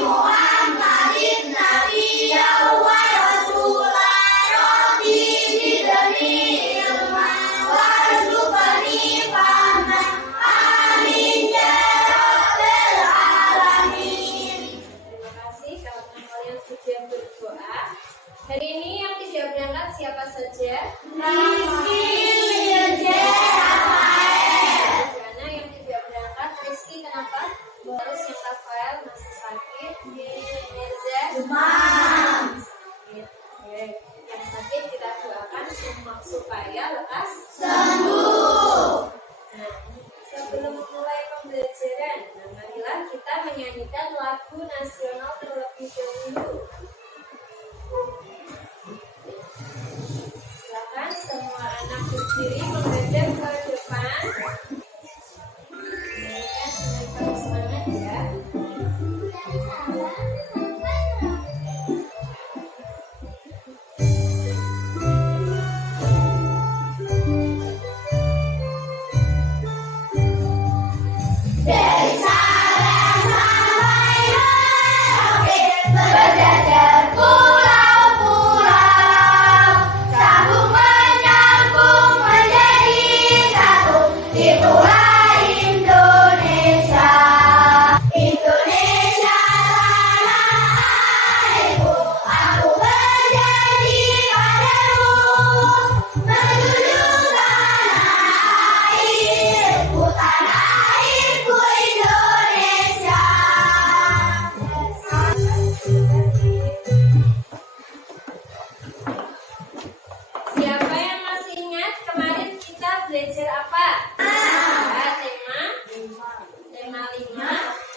Muhammadin nabiyyan wa rasulan rabbi zidni ilman warzuqni fahman amin ya rabbal alamin. Terima kasih karena kalian sudah berdoa. Hari ini yang tidak berangkat siapa saja? Rizky Mirja Rafael. Karena yang tidak berangkat Rizky kenapa? Terus yang Rafael masih sakit. Mirza Demam. sakit. Oke. Yang sakit kita doakan supaya lekas Sembuh. Nah, sebelum memulai pembelajaran, marilah kita menyanyikan lagu nasional terlebih dahulu. Silakan semua anak berdiri menghadap ke depan. Nyanyikan dengan penuh semangat ya. Dari Sabang sampai Merauke berjajar pulau-pulau, sambung menyambung menjadi satu. Itulah Indonesia. Indonesia tanah airku, aku berjanji padamu, menjunjung tanah airku, Indonesia. Siapa yang masih ingat kemarin kita belajar apa? Ya, tema 5.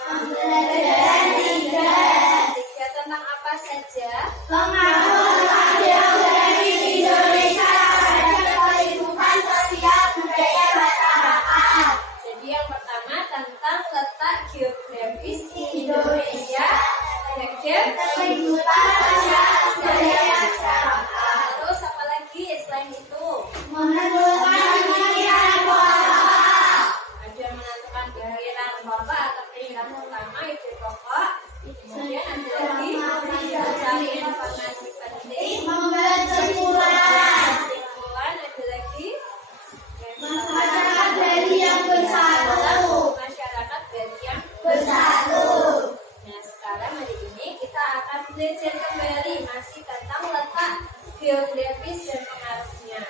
Pembelajaran 3. Tiga tentang apa saja? Pengaruh geografis Indonesia terhadap kehidupan sosial budaya masyarakat. Jadi yang pertama tentang letak geografis Indonesia terhadap Kehidupan sosial budaya masyarakat. terus apa lagi selain itu? Menentukan pilihan pokok. Ada menentukan pilihan pokok atau pilihan utama itu pokok. Kemudian ada lagi mencari informasi penting. Membuat kesimpulan. Kesimpulan ada lagi Masyarakat dari yang bersatu. masyarakat dari yang Bersatu. Nah, sekarang hari ini kita akan belajar kembali masih tentang letak geografis dan pengaruhnya.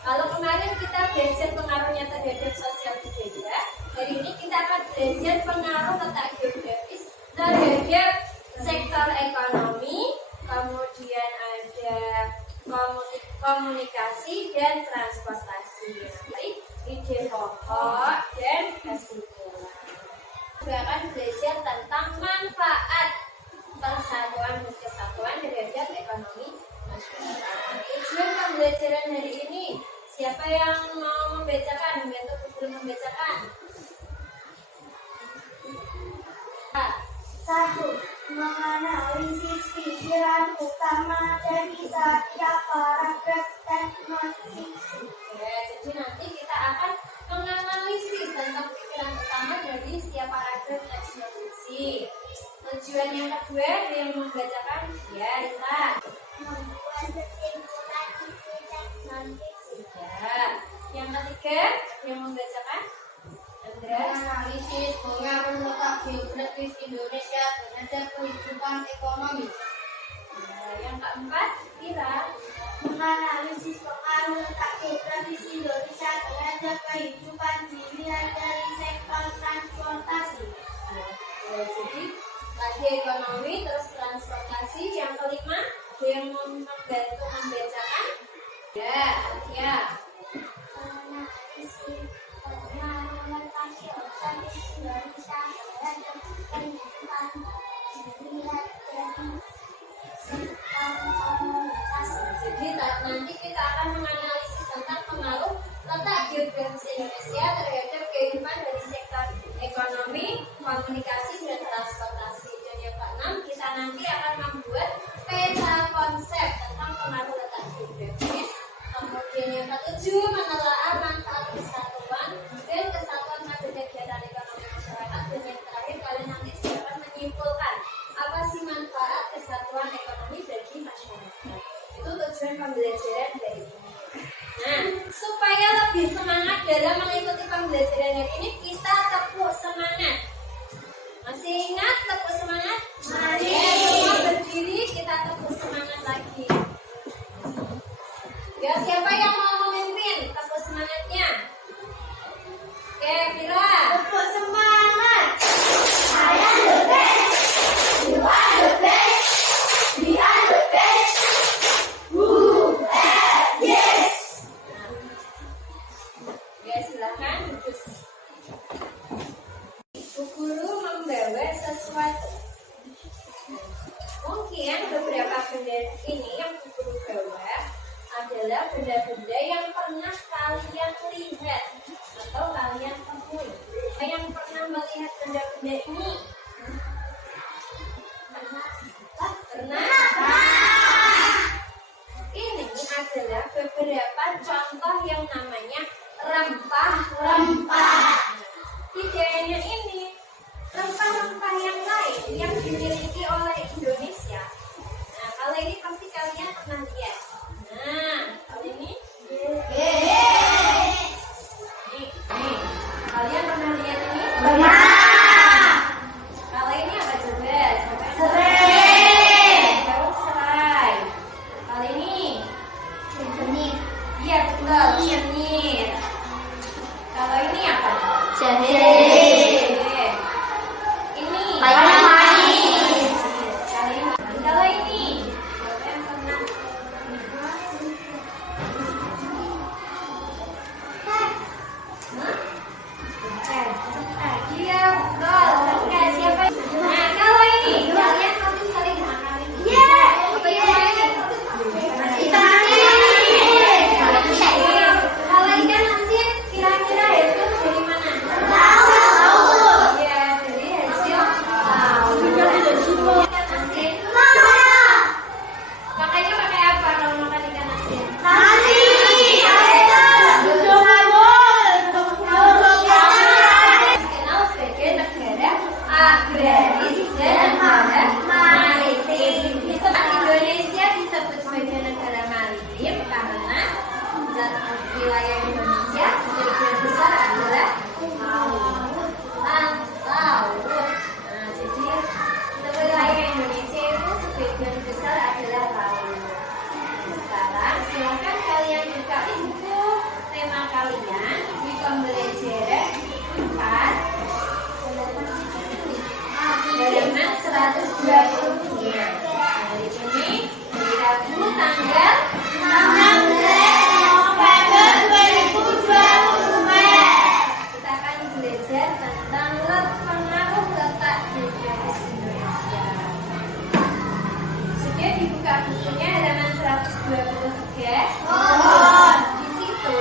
Kalau kemarin kita belajar pengaruhnya terhadap sosial budaya, hari ini kita akan belajar pengaruh letak geografis terhadap sektor ekonomi, kemudian ada komunikasi dan transportasi. Baik, ide pokok dan kesimpulan. Juga akan belajar tentang manfaat persatuan dan kesatuan terhadap ekonomi masyarakat. Tujuan pembelajaran hari ini, siapa yang mau membacakan? Membantu guru membacakan. 1. Menganalisis pikiran utama dari setiap paragraf teks non-fiksi. Ya, jadi nanti kita akan menganalisis tentang pikiran utama dari setiap paragraf teks non-fiksi. Tujuan yang kedua yang membacakan, ya Rita. Membuat kesimpulan isi teks non-fiksi. Ya. Yang ketiga yang membacakan, Andra. Menganalisis pengaruh letak geografis Indonesia terhadap kehidupan ekonomi. Ya, yang keempat, Ira. Menganalisis pengaruh letak geografis Indonesia terhadap kehidupan dilihat dari sektor transportasi. Jadi lagi ekonomi terus transportasi. Yang kelima, ada yang mau membantu membacakan? Ya, ya. Menganalisis pengaruh letak geografis Indonesia terhadap kehidupan dilihat dari sektor komunikasi. Jadi nanti kita akan menganalisis tentang pengaruh letak geografis Indonesia terhadap kehidupan dari sektor ekonomi, komunikasi, dan transportasi. Dan yang keenam, kita nanti akan membuat peta konsep tentang pengaruh letak geografis. Kemudian yang ketujuh, menelaah manfaat kesatuan dan kesatuan pada kegiatan ekonomi masyarakat. Dan yang terakhir, kalian nanti akan menyimpulkan pengetahuan ekonomi bagi masyarakat. Itu tujuan pembelajaran dari ini. Nah, supaya lebih semangat dalam mengikuti pembelajaran hari ini, kita tepuk semangat. Masih ingat tepuk semangat? Masih. Semua berdiri, kita tepuk semangat lagi. Ya, siapa yang mau memimpin? Tepuk semangatnya. Oke, Vira. Tepuk semangat. Saya the best. You are the best. We are the best. Yes. Ya, silakan. Bu Guru membawa sesuatu. Mungkin beberapa benda ini yang Bu Guru bawa adalah benda-benda yang pernah kalian lihat atau kalian temui. Yang pernah melihat benda-benda ini? Pernah? Ini adalah beberapa contoh yang namanya rempah-rempah. Tidak hanya ini, rempah-rempah yang lain yang dimiliki oleh Indonesia. Nah, kalau ini pasti kalian pernah lihat. Nah, kalau ini? Nih. Kalian pernah lihat ini? Kalau ini apa coba? Baru serai. Kalau ini? Iya, betul. Cenit. Kalau ini apa? Jahe. Ini? Kayu manis. Kalau ini? Siapa yang pernah? Iya, betul. Siapa? Nah, kalau ini kalian pasti sering makan ini. Kalau ikan asin kira-kira hasil dari mana? Iya, dari hasil laut. Ikan asin. Makanya pakai apa kalau makan ikan asin? Dikenal sebagai negara agraris dan maritim. Indonesia disebut sebagai negara maritim karena wilayah Indonesia sebagian besar adalah laut. Nah, jadi wilayah Indonesia itu sebagian besar adalah laut. Sekarang silakan kalian buka buku tema kalian di pembelajaran 4 halaman 122. Hari ini hari Rabu tanggal 16 November 2022. Kita akan belajar tentang pengaruh letak geografis Indonesia. Sudah dibuka bukunya halaman 123. Di situ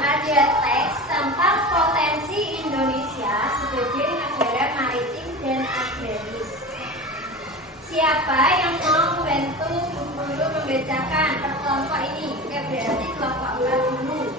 ada teks tentang potensi Indonesia sebagai negara maritim dan agraris. Siapa yang mau membantu Bu Guru membacakan per kelompok ini? Oke, berarti kelompok 4 dulu.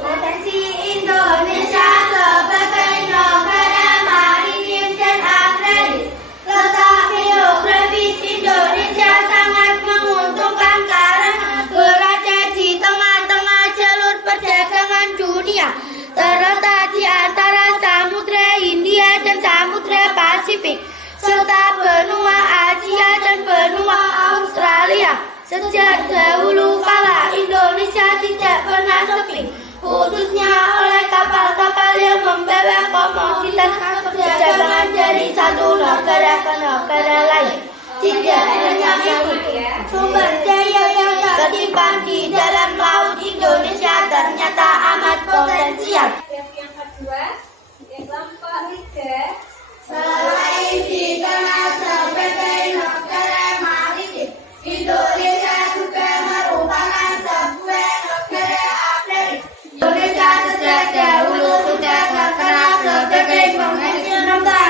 Potensi Indonesia sebagai negara maritim dan agraris. Letak geografis Indonesia sangat menguntungkan karena berada di tengah-tengah jalur perdagangan dunia, terletak di antara Samudra Hindia dan Samudra Pasifik, serta benua Asia dan benua Australia. Sejak dahulu kala Indonesia tidak pernah sepi, khususnya oleh kapal-kapal yang membawa komoditas perdagangan dari satu negara ke negara lain. Tidak hanya itu, sumber daya yang tersimpan di dalam laut Indonesia ternyata amat potensial. Yang kedua, kelompok 3. Selain dikenal sebagai negara maritim, Indonesia juga merupakan sebuah negara agraris. Indonesia sejak dahulu sudah terkenal sebagai penghasil rempah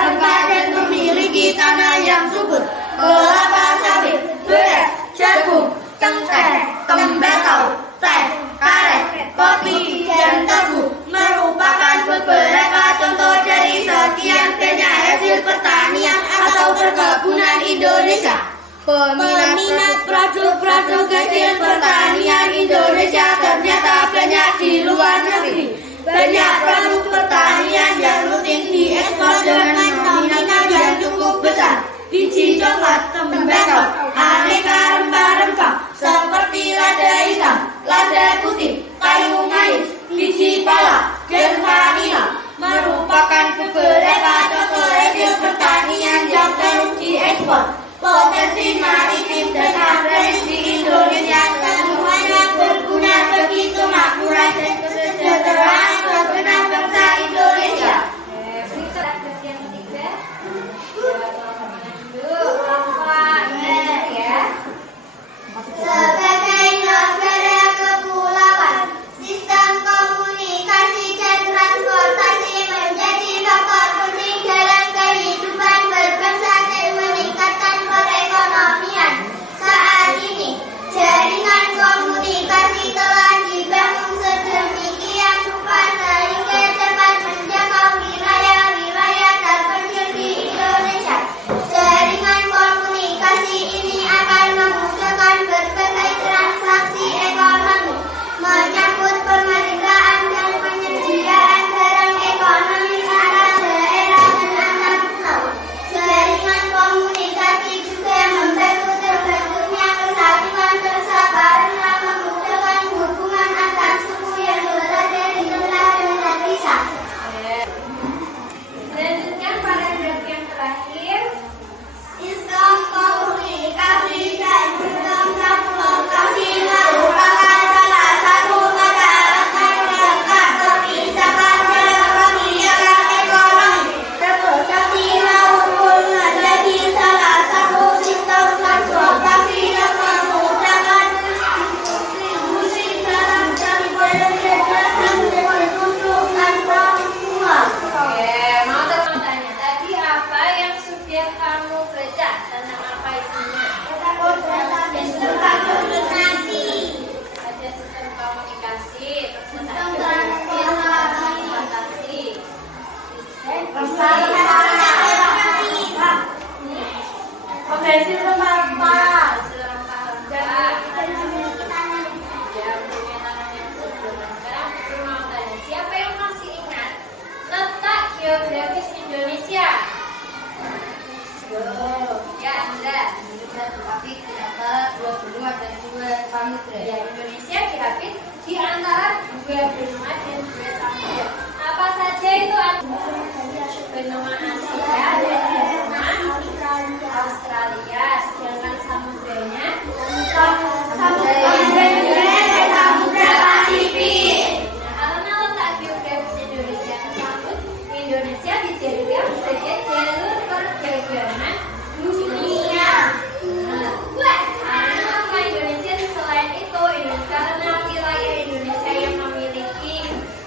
Indonesia. Peminat produk-produk hasil pertanian Indonesia ternyata banyak di luar negeri. Banyak produk pertanian yang rutin diekspor dengan nominal yang cukup besar. Biji coklat, tembakau, aneka rempah-rempah seperti lada hitam, lada putih, kayu manis, biji pala, dan vanila merupakan beberapa contoh hasil pertanian yang terus diekspor. Potensi maritim dan agraris di Indonesia semuanya berguna bagi kemakmuran dan kesejahteraan segenap bangsa Indonesia. Berikut yang ketiga. Apa ini ya? Sebagai negara kepulauan, sistem komunikasi dan transportasi menjadi faktor penting dalam kehidupan berbangsa dan meningkatkan perekonomian. Saat ini, jaringan komunikasi telah dibangun sedemikian rupa sehingga dapat menjangkau wilayah-wilayah terpencil di Indonesia. Jaringan komunikasi ini akan memudahkan berbagai transaksi ekonomi, menyangkut pemeliharaan dan penyediaan barang ekonomi antar daerah dan antar pulau. Jaringan komunikasi juga membantu terbentuknya kesatuan bangsa karena memudahkan hubungan antar suku yang berada di tengah dan terpisah. Selanjutnya paragraf yang terakhir. Sistem komunikasi dan sistem transportasi merupakan salah satu peralatan yang tak terpisahkan dalam pengembangan ekonomi. Transportasi maupun menjadi salah satu sistem transportasi yang memudahkan distribusi barang dan perdagangan untuk antar semua. Mau tanya tadi apa yang sudah kamu baca tentang apa isinya? Sistem komunikasi. Ada sistem komunikasi, terus Sistem ada transportasi. komprehensif rempah-rempah. Ya, punya tangan yang sempurna. Sekarang aku mau tanya, siapa yang masih ingat letak geografis Indonesia? Ya, Anda. Tapi ternyata dua benua dan dua samudra. Ya, Indonesia diapit di antara dua benua dan dua samudra. Apa saja itu? Benua Asia dan benua Australia. Sedangkan samudranya Samudra Pasifik. karena letak geografis Indonesia tersebut, Indonesia dijadikan sebagai jalur perdagangan dunia. Karena Indonesia selain itu, karena wilayah Indonesia yang memiliki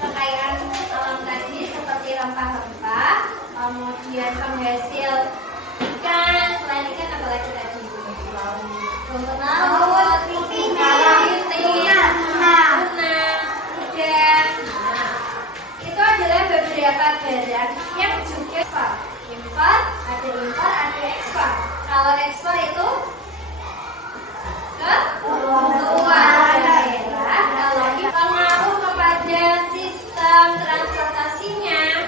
kekayaan alam tadi seperti rempah-rempah, kemudian penghasil ikan, selain ikan apalagi tadi? Rumput laut, udang, itu adalah beberapa barang yang juga impor, ada ekspor. Kalau ekspor itu ke luar daerah, kalau pengaruh kepada sistem transportasinya.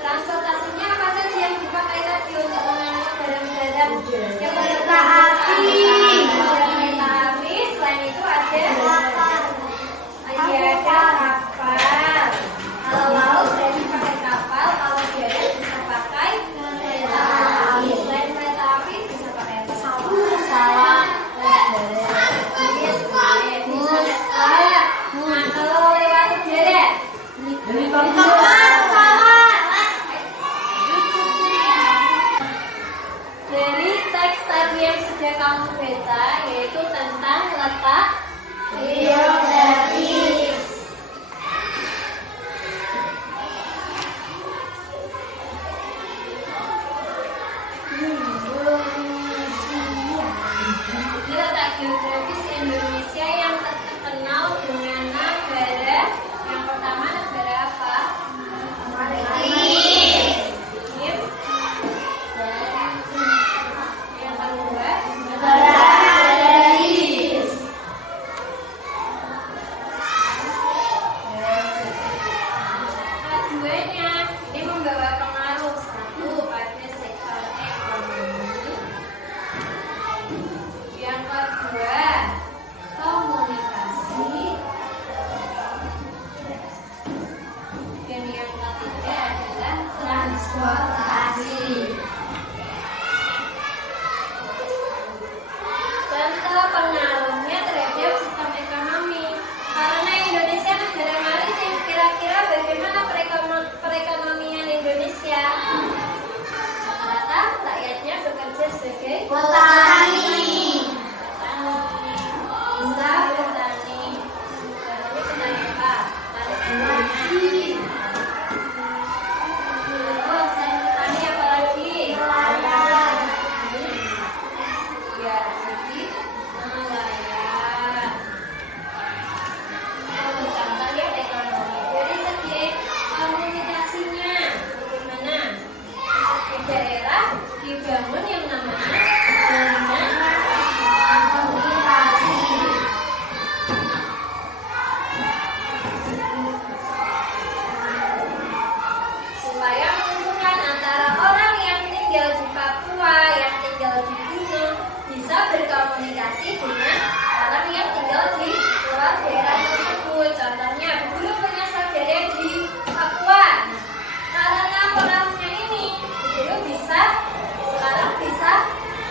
Transportasinya apa saja yang dipakai tadi untuk mengangkut barang-barang? Yang kereta api. Kereta api. Selain itu ada kapal. Kalau laut berarti pakai kapal. Kalau darat bisa pakai kereta api. Selain kereta api bisa pakai pesawat. Nah, kalau lewat udara, dari teks tadi yang sudah kamu baca, yaitu tentang letak Geografis. Ini letak geografis Indonesia yang terkenal dengan negara. Yang pertama negara apa? Maritim. Contoh pengaruhnya terhadap sistem ekonomi. Karena Indonesia negara maritim, kira-kira bagaimana perekonomian Indonesia? Rata-rata rakyatnya bekerja sebagai Petani. bisa bertani. Berarti petani apa? Petani. Terus selain petani apa lagi? Ya, jadi nelayan. Contoh lihat ekonomi. Dari segi komunikasinya, bagaimana? Di daerah dibangun yang namanya jaringan komunikasi. Supaya menghubungkan antara orang yang tinggal di Papua, yang tinggal di gunung, bisa berkomunikasi dengan orang yang tinggal di luar daerah tersebut. Contohnya, dulu punya saudara di Papua. Karena perahunya ini, dulu sekarang bisa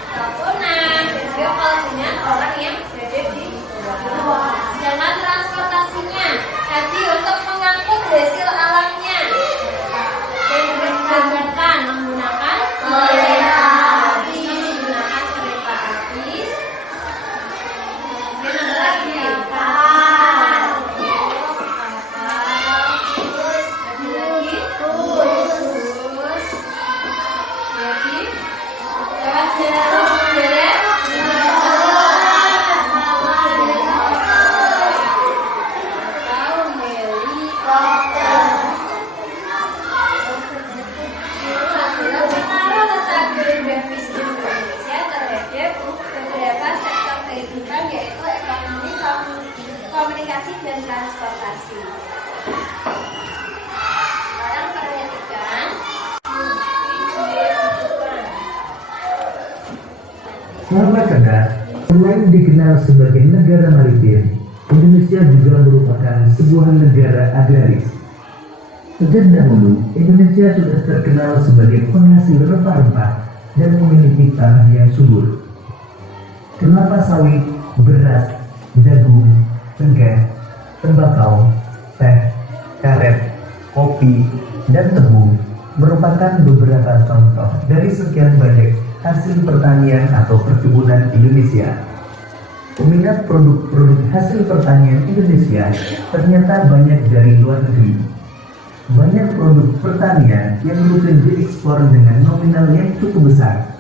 teleponan, video call dengan orang yang berada di luar. Sedangkan transportasinya, tadi untuk mengangkut hasil alamnya dan berangkatkan menggunakan kereta api, kemudian ada lagi kapal, terus ada lagi bus, jadi lewat jalur darat, atau helikopter. Adalah pengaruh letak geografis Indonesia terhadap beberapa sektor kehidupan, yaitu ekonomi, komunikasi, dan transportasi. Sekarang perhatikan Sahabat cerdas, selain dikenal sebagai negara maritim, Indonesia juga merupakan sebuah negara agraris. Sejak dahulu, Indonesia sudah terkenal sebagai penghasil rempah-rempah dan memiliki tanah yang subur. Kelapa sawit, beras, jagung, cengkeh, tembakau, teh, karet, kopi, dan tebu merupakan beberapa contoh dari sekian banyak hasil pertanian atau perkebunan Indonesia. Peminat produk-produk hasil pertanian Indonesia ternyata banyak dari luar negeri. Banyak produk pertanian yang rutin diekspor dengan nominal yang cukup besar.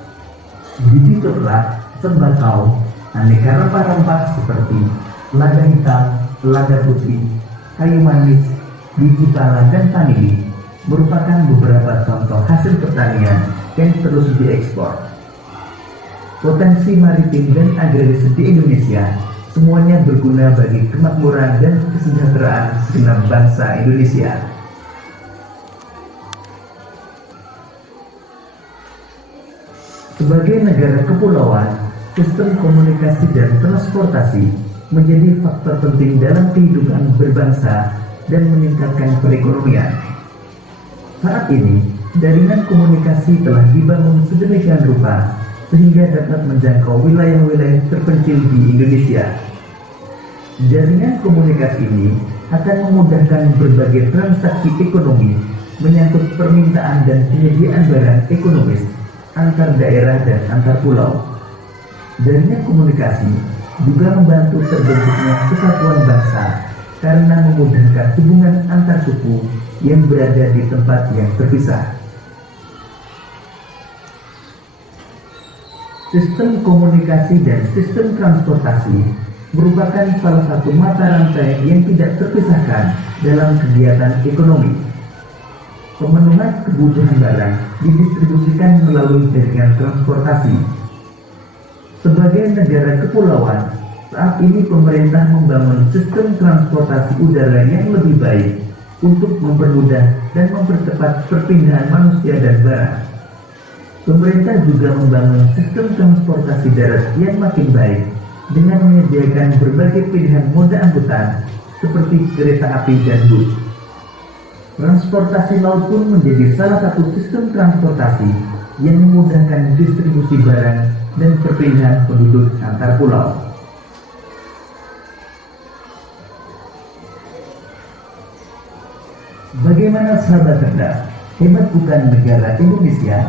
Biji coklat, tembakau, aneka rempah-rempah seperti lada hitam, lada putih, kayu manis, biji pala, dan vanili merupakan beberapa contoh hasil pertanian yang terus diekspor. Potensi maritim dan agraris di Indonesia semuanya berguna bagi kemakmuran dan kesejahteraan segenap bangsa Indonesia. Sebagai negara kepulauan, sistem komunikasi dan transportasi menjadi faktor penting dalam kehidupan berbangsa dan meningkatkan perekonomian. Saat ini, jaringan komunikasi telah dibangun sedemikian rupa sehingga dapat menjangkau wilayah-wilayah terpencil di Indonesia. Jaringan komunikasi ini akan memudahkan berbagai transaksi ekonomi menyangkut permintaan dan penyediaan barang ekonomis antar daerah dan antar pulau. Jaringan komunikasi juga membantu terbentuknya kesatuan bangsa karena memudahkan hubungan antar suku yang berada di tempat yang terpisah. Sistem komunikasi dan sistem transportasi merupakan salah satu mata rantai yang tidak terpisahkan dalam kegiatan ekonomi. Pemenuhan kebutuhan barang didistribusikan melalui jaringan transportasi. Sebagai negara kepulauan, saat ini pemerintah membangun sistem transportasi udara yang lebih baik untuk mempermudah dan mempercepat perpindahan manusia dan barang. Pemerintah juga membangun sistem transportasi darat yang makin baik dengan menyediakan berbagai pilihan moda angkutan seperti kereta api dan bus. Transportasi laut pun menjadi salah satu sistem transportasi yang memudahkan distribusi barang dan perpindahan penduduk antar pulau. Bagaimana sahabat cerdas? Hebat bukan negara Indonesia?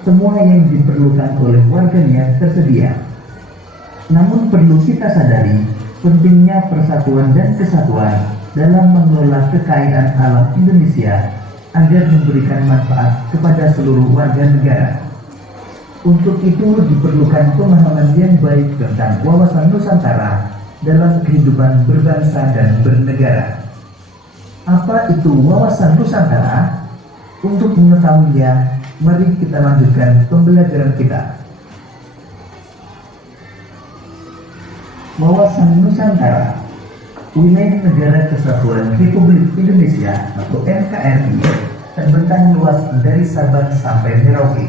Semua yang diperlukan oleh warganya tersedia. Namun perlu kita sadari pentingnya persatuan dan kesatuan dalam mengelola kekayaan alam Indonesia agar memberikan manfaat kepada seluruh warga negara. Untuk itu diperlukan pemahaman yang baik tentang wawasan Nusantara dalam kehidupan berbangsa dan bernegara. Apa itu wawasan Nusantara? Untuk mengetahuinya, mari kita lanjutkan pembelajaran kita. Wawasan Nusantara, wilayah negara kesatuan Republik Indonesia atau NKRI terbentang luas dari Sabang sampai Merauke.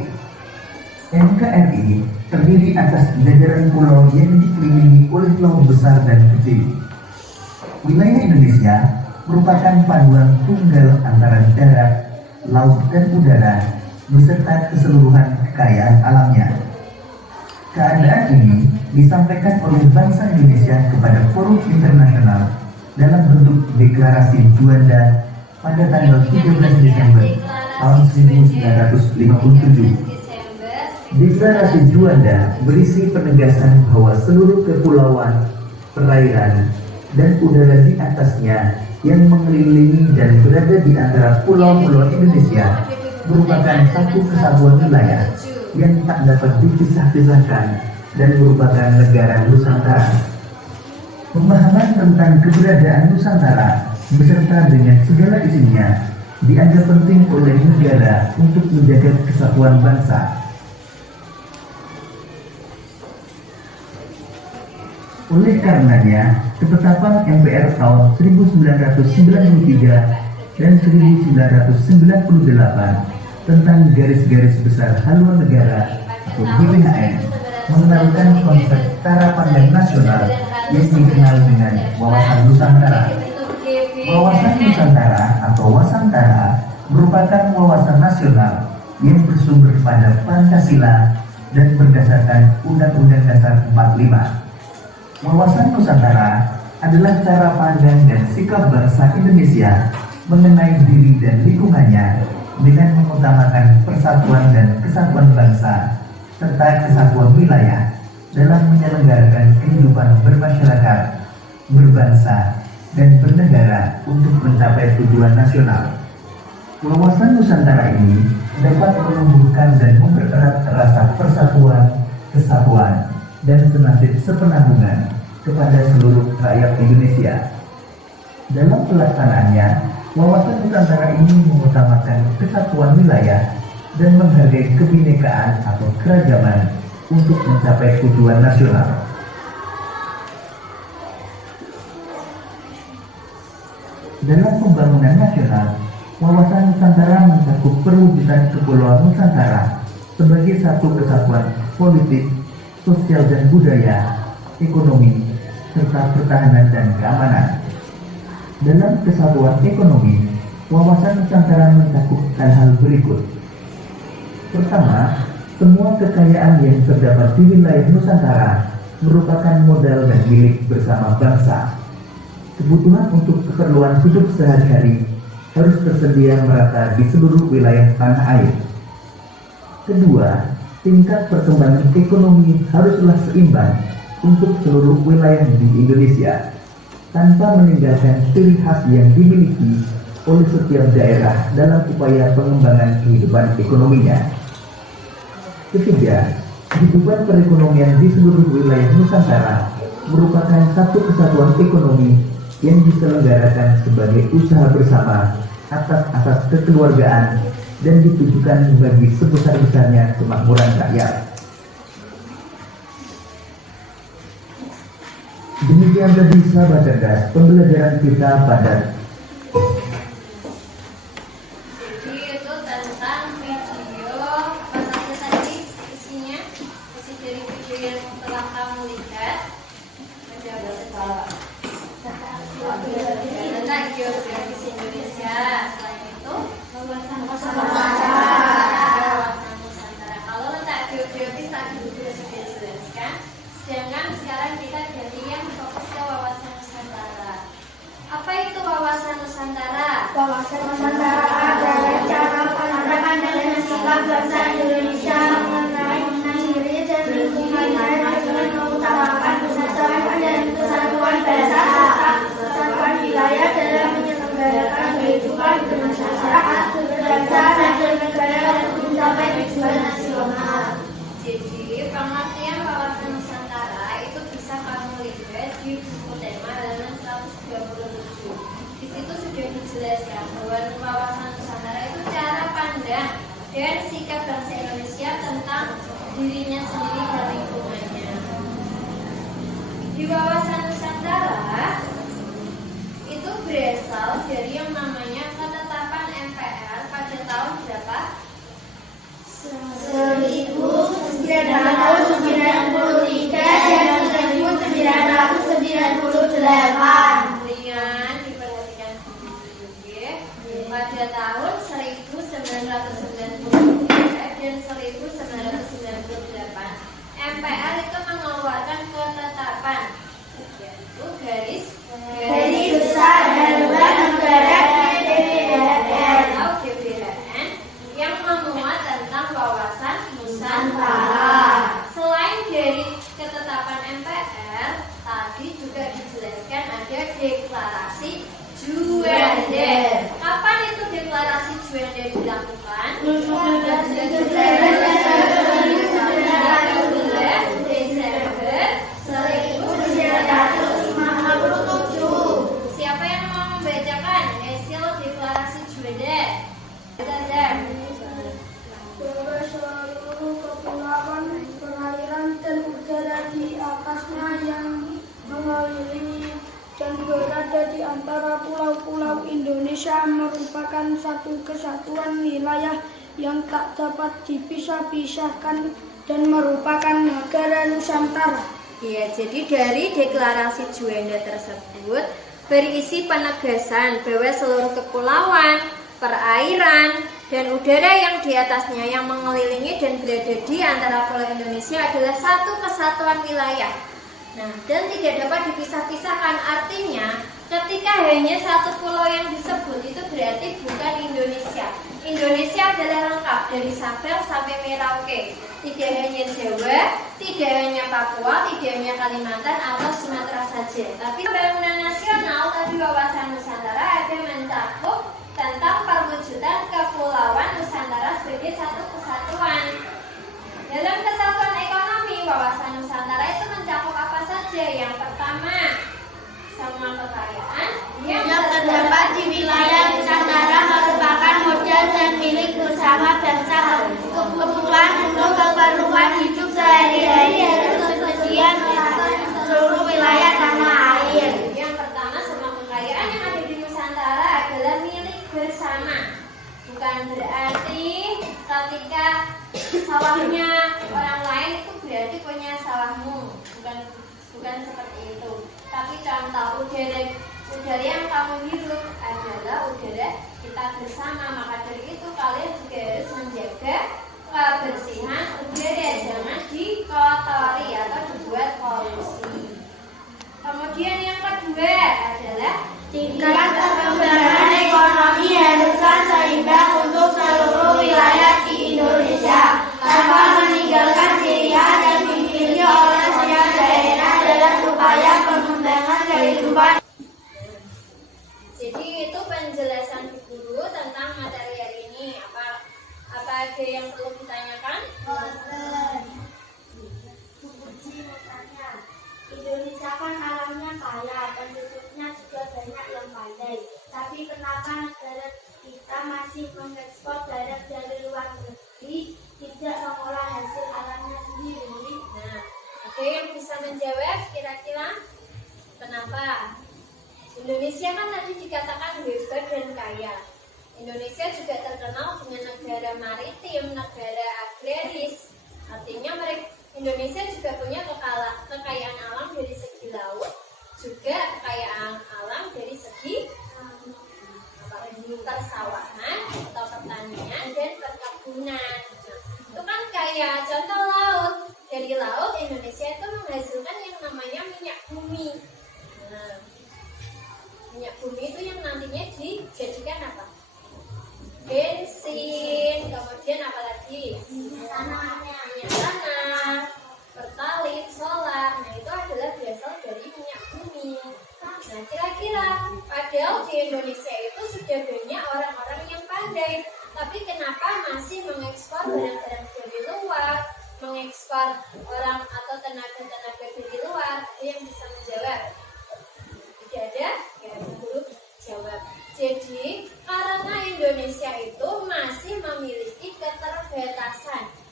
NKRI terdiri atas jajaran pulau yang dikelilingi oleh laut besar dan kecil. Wilayah Indonesia merupakan paduan tunggal antara darat, laut, dan udara beserta keseluruhan kekayaan alamnya. Keadaan ini disampaikan oleh bangsa Indonesia kepada forum internasional dalam bentuk deklarasi Juanda pada tanggal 13 Desember tahun 1957. Deklarasi Juanda berisi penegasan bahwa seluruh kepulauan, perairan, dan udara di atasnya yang mengelilingi dan berada di antara pulau-pulau Indonesia merupakan satu kesatuan wilayah yang tak dapat dipisah-pisahkan dan merupakan negara Nusantara. Pemahaman tentang keberadaan Nusantara beserta dengan segala isinya dianggap penting oleh negara untuk menjaga kesatuan bangsa. Oleh karenanya, ketetapan MPR tahun 1993 dan 1998 tentang garis-garis besar haluan negara atau GBHN mengenalkan konsep cara pandang nasional yang dikenal dengan wawasan Nusantara. Wawasan Nusantara atau Wasantara merupakan wawasan nasional yang bersumber pada Pancasila dan berdasarkan Undang-Undang Dasar 45. Wawasan Nusantara adalah cara pandang dan sikap bangsa Indonesia mengenai diri dan lingkungannya dengan mengutamakan persatuan dan kesatuan bangsa serta kesatuan wilayah dalam menyelenggarakan kehidupan bermasyarakat, berbangsa, dan bernegara untuk mencapai tujuan nasional. Wawasan Nusantara ini dapat menumbuhkan dan mempererat rasa persatuan, kesatuan, dan senasib sepenanggungan kepada seluruh rakyat Indonesia. Dalam pelaksanaannya, wawasan Nusantara ini mengutamakan kesatuan wilayah dan menghargai kebinekaan atau keragaman untuk mencapai tujuan nasional. Dalam pembangunan nasional, wawasan Nusantara mencakup perwujudan Kepulauan Nusantara sebagai satu kesatuan politik, sosial dan budaya, ekonomi, serta pertahanan dan keamanan. Dalam kesatuan ekonomi, wawasan Nusantara mencakup hal-hal berikut. Pertama, semua kekayaan yang terdapat di wilayah Nusantara merupakan modal dan milik bersama bangsa. Kebutuhan untuk keperluan hidup sehari-hari harus tersedia merata di seluruh wilayah tanah air. Kedua, tingkat perkembangan ekonomi haruslah seimbang untuk seluruh wilayah di Indonesia, tanpa meninggalkan ciri khas yang dimiliki oleh setiap daerah dalam upaya pengembangan kehidupan ekonominya. Ketiga, kehidupan perekonomian di seluruh wilayah Nusantara merupakan satu kesatuan ekonomi yang diselenggarakan sebagai usaha bersama atas asas kekeluargaan dan ditujukan bagi sebesar-besarnya kemakmuran rakyat. Demikian tadi sahabat cerdas pembelajaran kita pada itu tentang video apa saja tadi isinya, isi dari video yang telah kamu lihat. Menjaga segala tentang geografis Indonesia. Selain itu wawasan Nusantara. dan sikap bangsa Indonesia tentang dirinya sendiri dan lingkungannya. Di wawasan Nusantara itu berasal dari yang namanya ketetapan MPR pada tahun berapa? 1993 dan 1998. Kemudian diperhatikan dulu ya. Pada tahun 1993 dan 1998 MPR itu mengeluarkan ketetapan yaitu garis Besar Haluan Negara atau GBHN yang memuat tentang wawasan Nusantara. Selain dari ketetapan MPR, tadi juga dijelaskan ada deklarasi Juanda. Kapan itu deklarasi Juanda dilakukan? 12 Desember 1957. Siapa yang mau membacakan hasil deklarasi Juanda? Bahwa seluruh kepulauan, perairan, dan udara di atasnya yang mengelilingi dan berada di antara pulau-pulau Indonesia merupakan satu kesatuan wilayah yang tak dapat dipisah-pisahkan dan merupakan negara Nusantara. Ya, jadi dari deklarasi Juanda tersebut berisi penegasan bahwa seluruh kepulauan, perairan, dan udara yang di atasnya yang mengelilingi dan berada di antara pulau Indonesia adalah satu kesatuan wilayah. Nah, dan tidak dapat dipisah-pisahkan, artinya ketika hanya satu pulau yang disebut itu berarti bukan Indonesia. Indonesia adalah lengkap dari Sabang sampai Merauke. Tidak hanya Jawa, tidak hanya Papua, tidak hanya Kalimantan atau Sumatera saja. Tapi pembangunan nasional tadi wawasan Nusantara ada mencakup tentang perwujudan kepulauan Nusantara sebagai satu kesatuan. Dalam kesatuan ekonomi, wawasan Nusantara itu mencakup apa saja? Yang pertama, semua kekayaan yang terdapat di wilayah Nusantara merupakan modal dan milik bersama bangsa. Kebutuhan untuk keperluan hidup sehari-hari harus tersedia di seluruh wilayah tanah air. Yang pertama, semua kekayaan yang ada di Nusantara adalah milik bersama. Bukan berarti ketika sawahnya orang lain itu berarti punya sawahmu. Bukan seperti itu. Tapi contoh udara yang kamu hirup adalah udara kita bersama. Maka dari itu kalian juga harus menjaga kebersihan udara, jangan dikotori atau dibuat polusi. Kemudian yang kedua adalah Tingkat perkembangan ekonomi haruslah seimbang untuk seluruh wilayah di Indonesia tanpa meninggalkan ciri khas yang dimiliki oleh setiap daerah dalam upaya pengembangan kehidupan. Jadi itu penjelasan Bu Guru tentang materi hari ini. Apa ada yang perlu ditanyakan? Indonesia kan alamnya kaya, penduduknya juga banyak yang pandai. Tapi kenapa negara kita masih mengekspor barang dari luar negeri, tidak mengolah hasil alamnya sendiri? Nah, ada yang bisa menjawab kira-kira kenapa? Indonesia kan tadi dikatakan hebat dan kaya. Indonesia juga terkenal dengan negara maritim, negara agraris. Artinya Indonesia juga punya kekayaan alam dari segi laut, juga kekayaan alam dari segi persawahan atau pertanian dan perkebunan. Itu kan kaya. Contoh laut. Dari laut Indonesia itu menghasilkan yang namanya minyak bumi. Nah, minyak bumi itu yang nantinya dijadikan apa? Bensin, kemudian apa lagi? Minyak tanah, pertalit, solar. Nah, itu adalah berasal dari minyak bumi. Nah, kira-kira padahal di Indonesia itu sudah banyak orang-orang yang pandai, tapi kenapa masih mengekspor barang-barang dari luar, mengekspor orang atau tenaga-tenaga dari luar? Ada yang bisa menjawab? Tidak ada? Ya, guru jawab. Jadi, karena Indonesia itu masih memiliki keterbatasan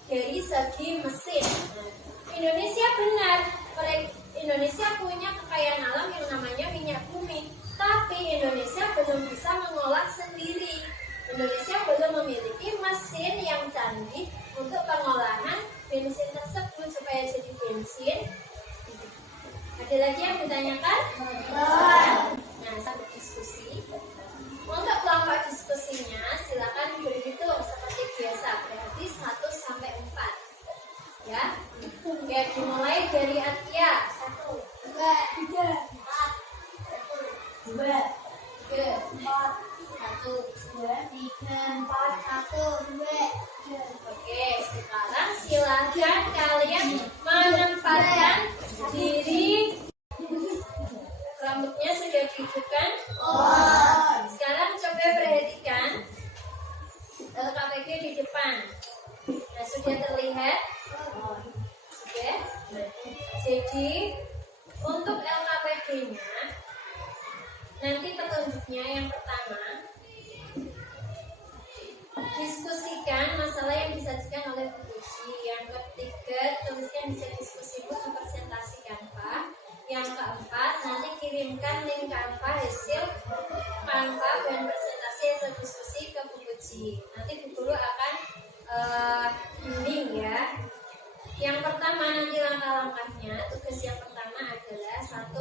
dari segi mesin. Indonesia benar, Indonesia punya kekayaan alam yang namanya minyak bumi, tapi Indonesia belum bisa mengolah sendiri. Indonesia belum memiliki mesin yang canggih untuk pengolahan bensin tersebut supaya jadi bensin. Ada lagi yang ditanyakan? Nah, sampai diskusi. Untuk kelompok diskusinya silakan berhitung seperti biasa, berarti 1 sampai 4. Ya. Oke, dimulai dari Atia. 1, 2, 3, 4, 2, 3, 4, 1, 2, 3, 4, 1, 2. Oke, sekarang silakan kalian menempatkan diri. Rambutnya sudah dihidupkan? Sekarang coba perhatikan LKPG di depan. Nah, sudah terlihat? Oke. Jadi untuk LKPG-nya nanti petunjuknya yang pertama, diskusikan masalah yang disajikan oleh Bu Puji. Yang ketiga, tuliskan bisa diskusi untuk presentasi Canva. Yang keempat, nanti kirimkan link Canva hasil Canva dan presentasi hasil diskusi ke Bu Puji. Nanti Bu Guru akan bimbing ya. Yang pertama nanti langkah-langkahnya, tugas yang pertama adalah 1.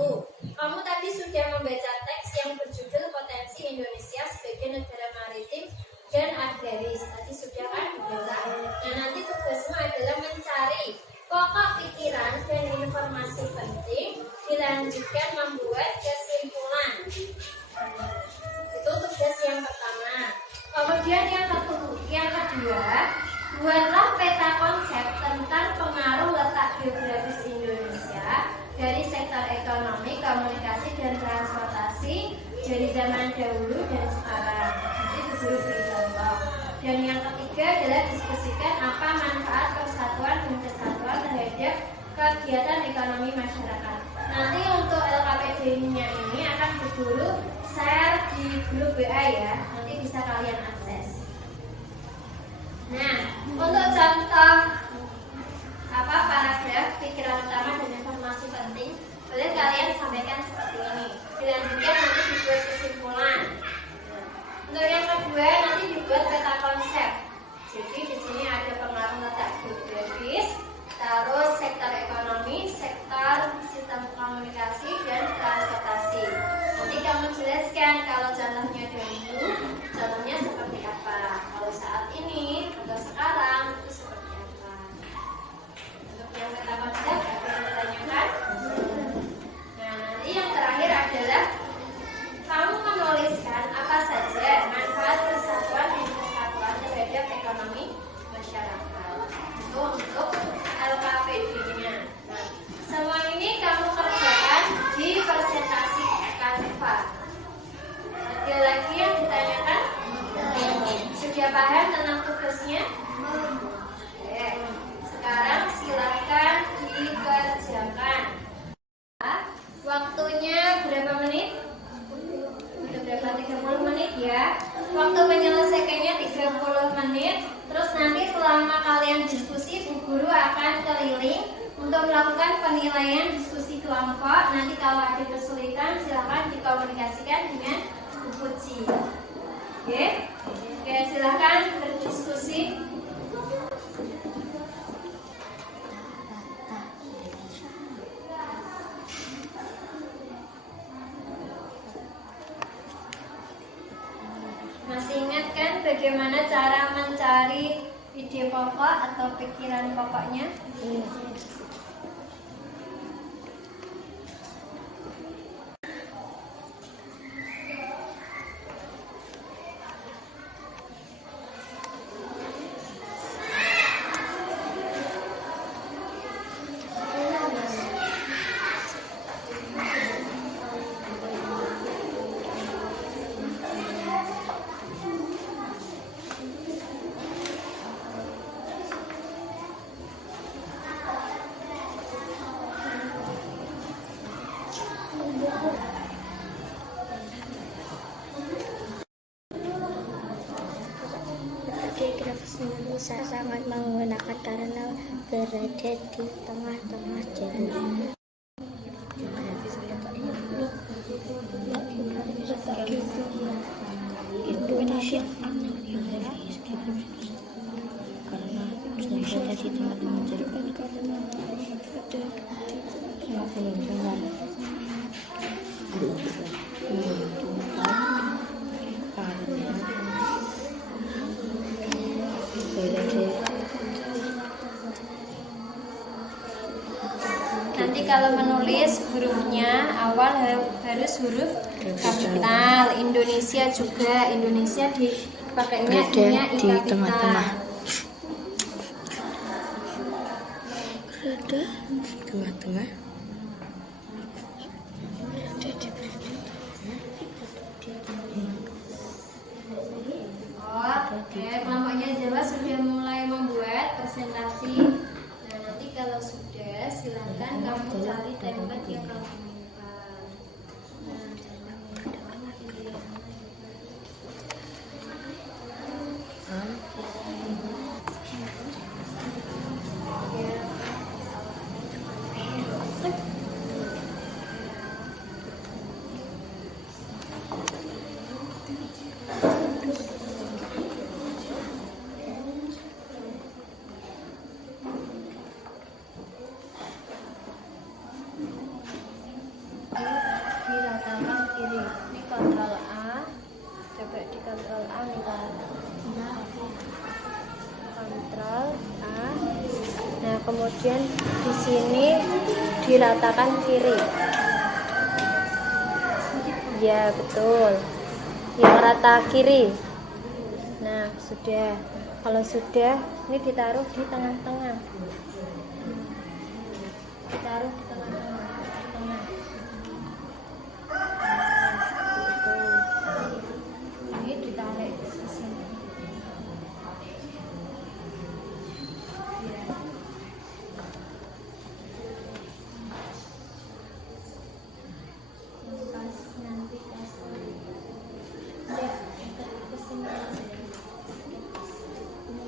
Kamu tadi sudah membaca teks yang berjudul Potensi Indonesia sebagai Negara Maritim dan Agraris. Tadi sudah kan dibaca. Nah, nanti tugasmu adalah mencari pokok pikiran dan informasi penting, dilanjutkan membuat kesimpulan. Itu tugas yang pertama. Kemudian yang kedua, buatlah peta konsep tentang pengaruh letak geografis Indonesia dari sektor ekonomi, komunikasi, dan transportasi dari zaman dahulu dan sekarang. Jadi guru beri contoh. Dan yang ketiga adalah diskusikan apa manfaat persatuan dan kesatuan terhadap kegiatan ekonomi masyarakat. Nanti untuk LKPD-nya ini akan guru share di grup WA ya. Nanti bisa kalian akses. Nah, untuk contoh paragraf pikiran utama dan informasi penting, boleh kalian sampaikan seperti ini. Dilanjutkan nanti dibuat kesimpulan. Untuk yang kedua nanti dibuat peta konsep. Jadi di sini ada pengaruh letak geografis, terus sektor ekonomi, sektor sistem komunikasi dan transportasi. Nanti kamu jelaskan kalau contohnya dahulu, contohnya seperti apa. Kalau saat ini atau sekarang itu seperti apa. Untuk yang peta konsep apa yang ditanyakan? Nah, nanti yang terakhir adalah kamu menuliskan apa saja manfaat persatuan dan kesatuan terhadap ekonomi masyarakat. Itu untuk LKPD-nya. Nah, semua ini kamu kerjakan di presentasi Canva. Ada lagi yang ditanyakan? Sudah paham tentang tugasnya? Oke. Sekarang silakan dikerjakan. Waktunya berapa menit? Udah berapa? 30 menit ya. Waktu menyelesaikannya 30 menit. Terus nanti selama kalian diskusi, Bu Guru akan keliling untuk melakukan penilaian diskusi kelompok. Nanti kalau ada kesulitan silakan dikomunikasikan dengan Bu Puji. Oke? Oke, silakan berdiskusi. Masih ingat kan bagaimana cara mencari ide pokok atau pikiran pokoknya? saya sangat menggunakan karena berada di tengah-tengah jalur. Indonesia karena berada di tengah-tengah jalur. Nanti kalau menulis hurufnya awal harus huruf kapital. Indonesia juga, Indonesia dipakainya i-nya i di kapital. tengah-tengah. Berada di tengah-tengah. Oke, kelompoknya jelas sudah mulai membuat presentasi. Nah, nanti kalau sudah silakan kamu cari tempat yang kamu inginkan. Diratakan kiri. Ini kontrol A. Coba di kontrol A nih Kak. Kontrol A. Nah, kemudian di sini diratakan kiri. Ya, betul. Yang rata kiri. Nah, sudah. Kalau sudah, ini ditaruh di tengah-tengah. Ditaruh di tengah-tengah. Di tengah. Ini ditarik ke sini. Pas nanti kasih. Ya, ke sini aja.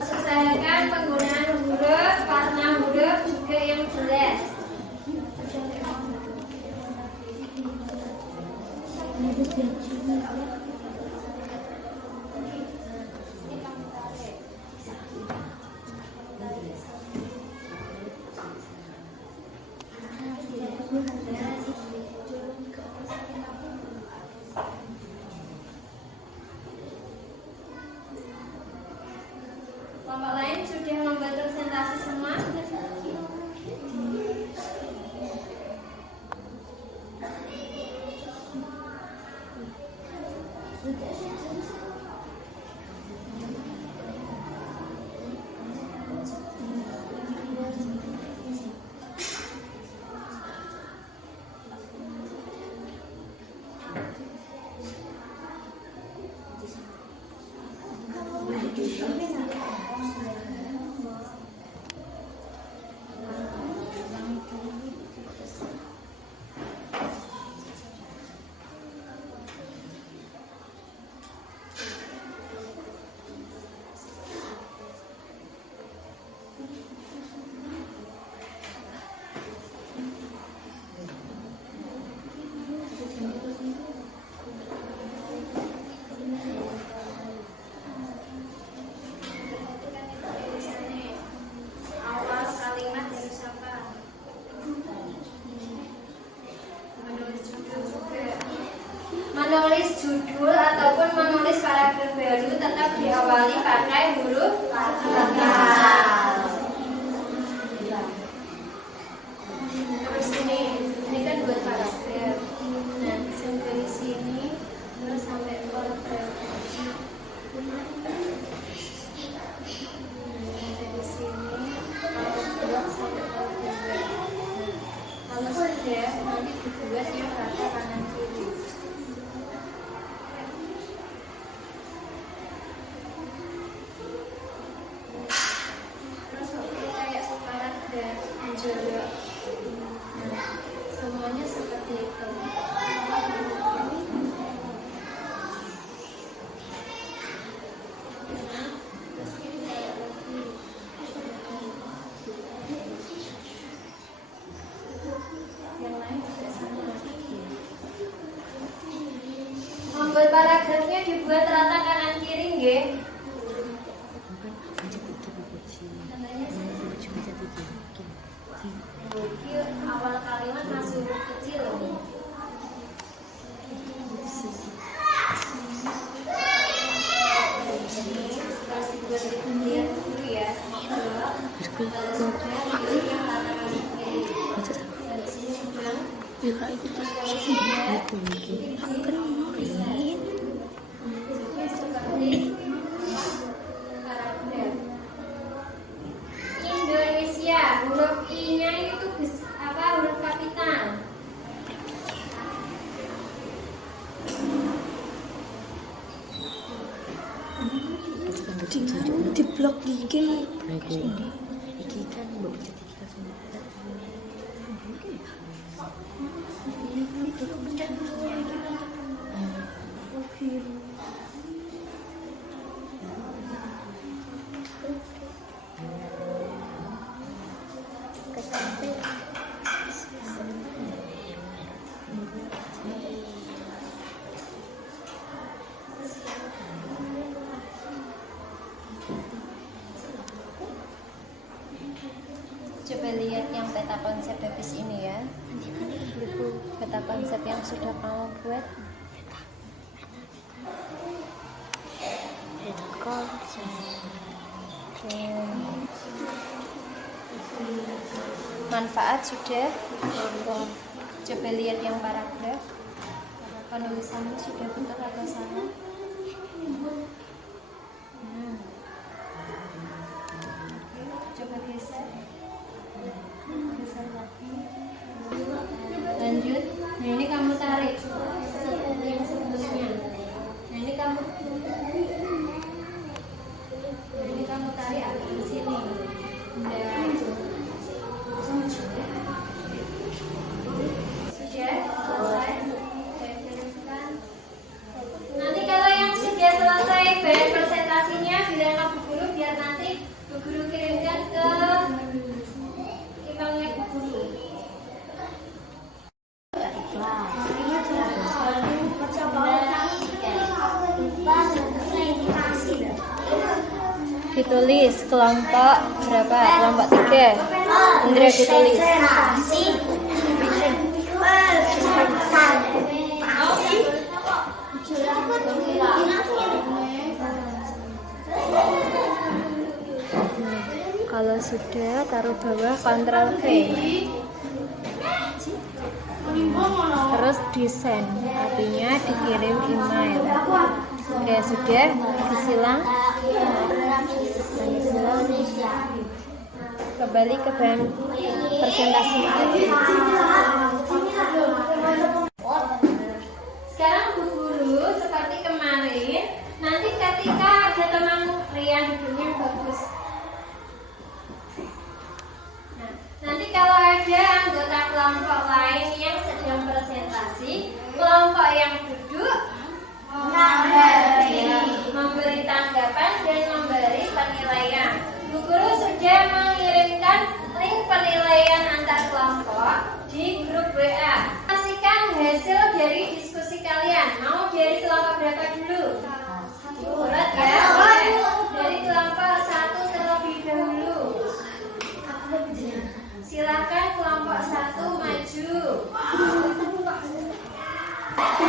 Usahakan penggunaan huruf, warna huruf juga yang jelas. Kelompok lain sudah membuat presentasi semua? Awal kalimat harus apa? Menulis judul juga. Menulis judul ataupun menulis paragraf baru tetap diawali pakai huruf kapital. Terus ini kan buat paragraf. Nah, sampai sini terus sampai paragraf. Dari sini kalau sampai paragraf. Kalau sudah nanti dibuat yang rata kanan kiri. dibuat rata kanan kiri nggih. Iki awal kalimat masih huruf kecil. Lihat dulu ya. Indonesia, huruf I-nya itu apa? Huruf kapital. Di blok iki. Iki kan mbok jadi kita semua. Coba lihat yang peta konsep habis ini ya. Peta konsep yang sudah kamu buat. Oke. Manfaat sudah. Coba lihat yang paragraf. Penulisannya sudah betul atau salah? Coba geser. Lanjut. Nah ini kamu tarik seperti yang sebelumnya. Nah ini kamu tarik agak ke sini. Sudah selesai. Nanti kalau yang sudah selesai bayar presentasinya bilang ke Bu Guru biar nanti Bu Guru kirimkan ke emailnya Bu Guru. Ditulis kelompok berapa? Kelompok 3. Indra ditulis. Kalau sudah taruh bawah Ctrl V. Terus desain, artinya dikirim email. Oke, sudah disilang. Kembali ke bahan presentasi. Sekarang Bu Guru seperti kemarin, nanti ketika ada teman Rian hidupnya bagus. Nah, nanti kalau ada anggota kelompok lain yang sedang presentasi, kelompok yang duduk memberi tanggapan dan memberi penilaian. Bu Guru sudah mengirimkan link penilaian antar kelompok di grup WA. Pastikan hasil dari diskusi kalian. Mau dari kelompok berapa dulu? Urat ya. Dari kelompok 1 terlebih dahulu. Silakan kelompok 1 maju.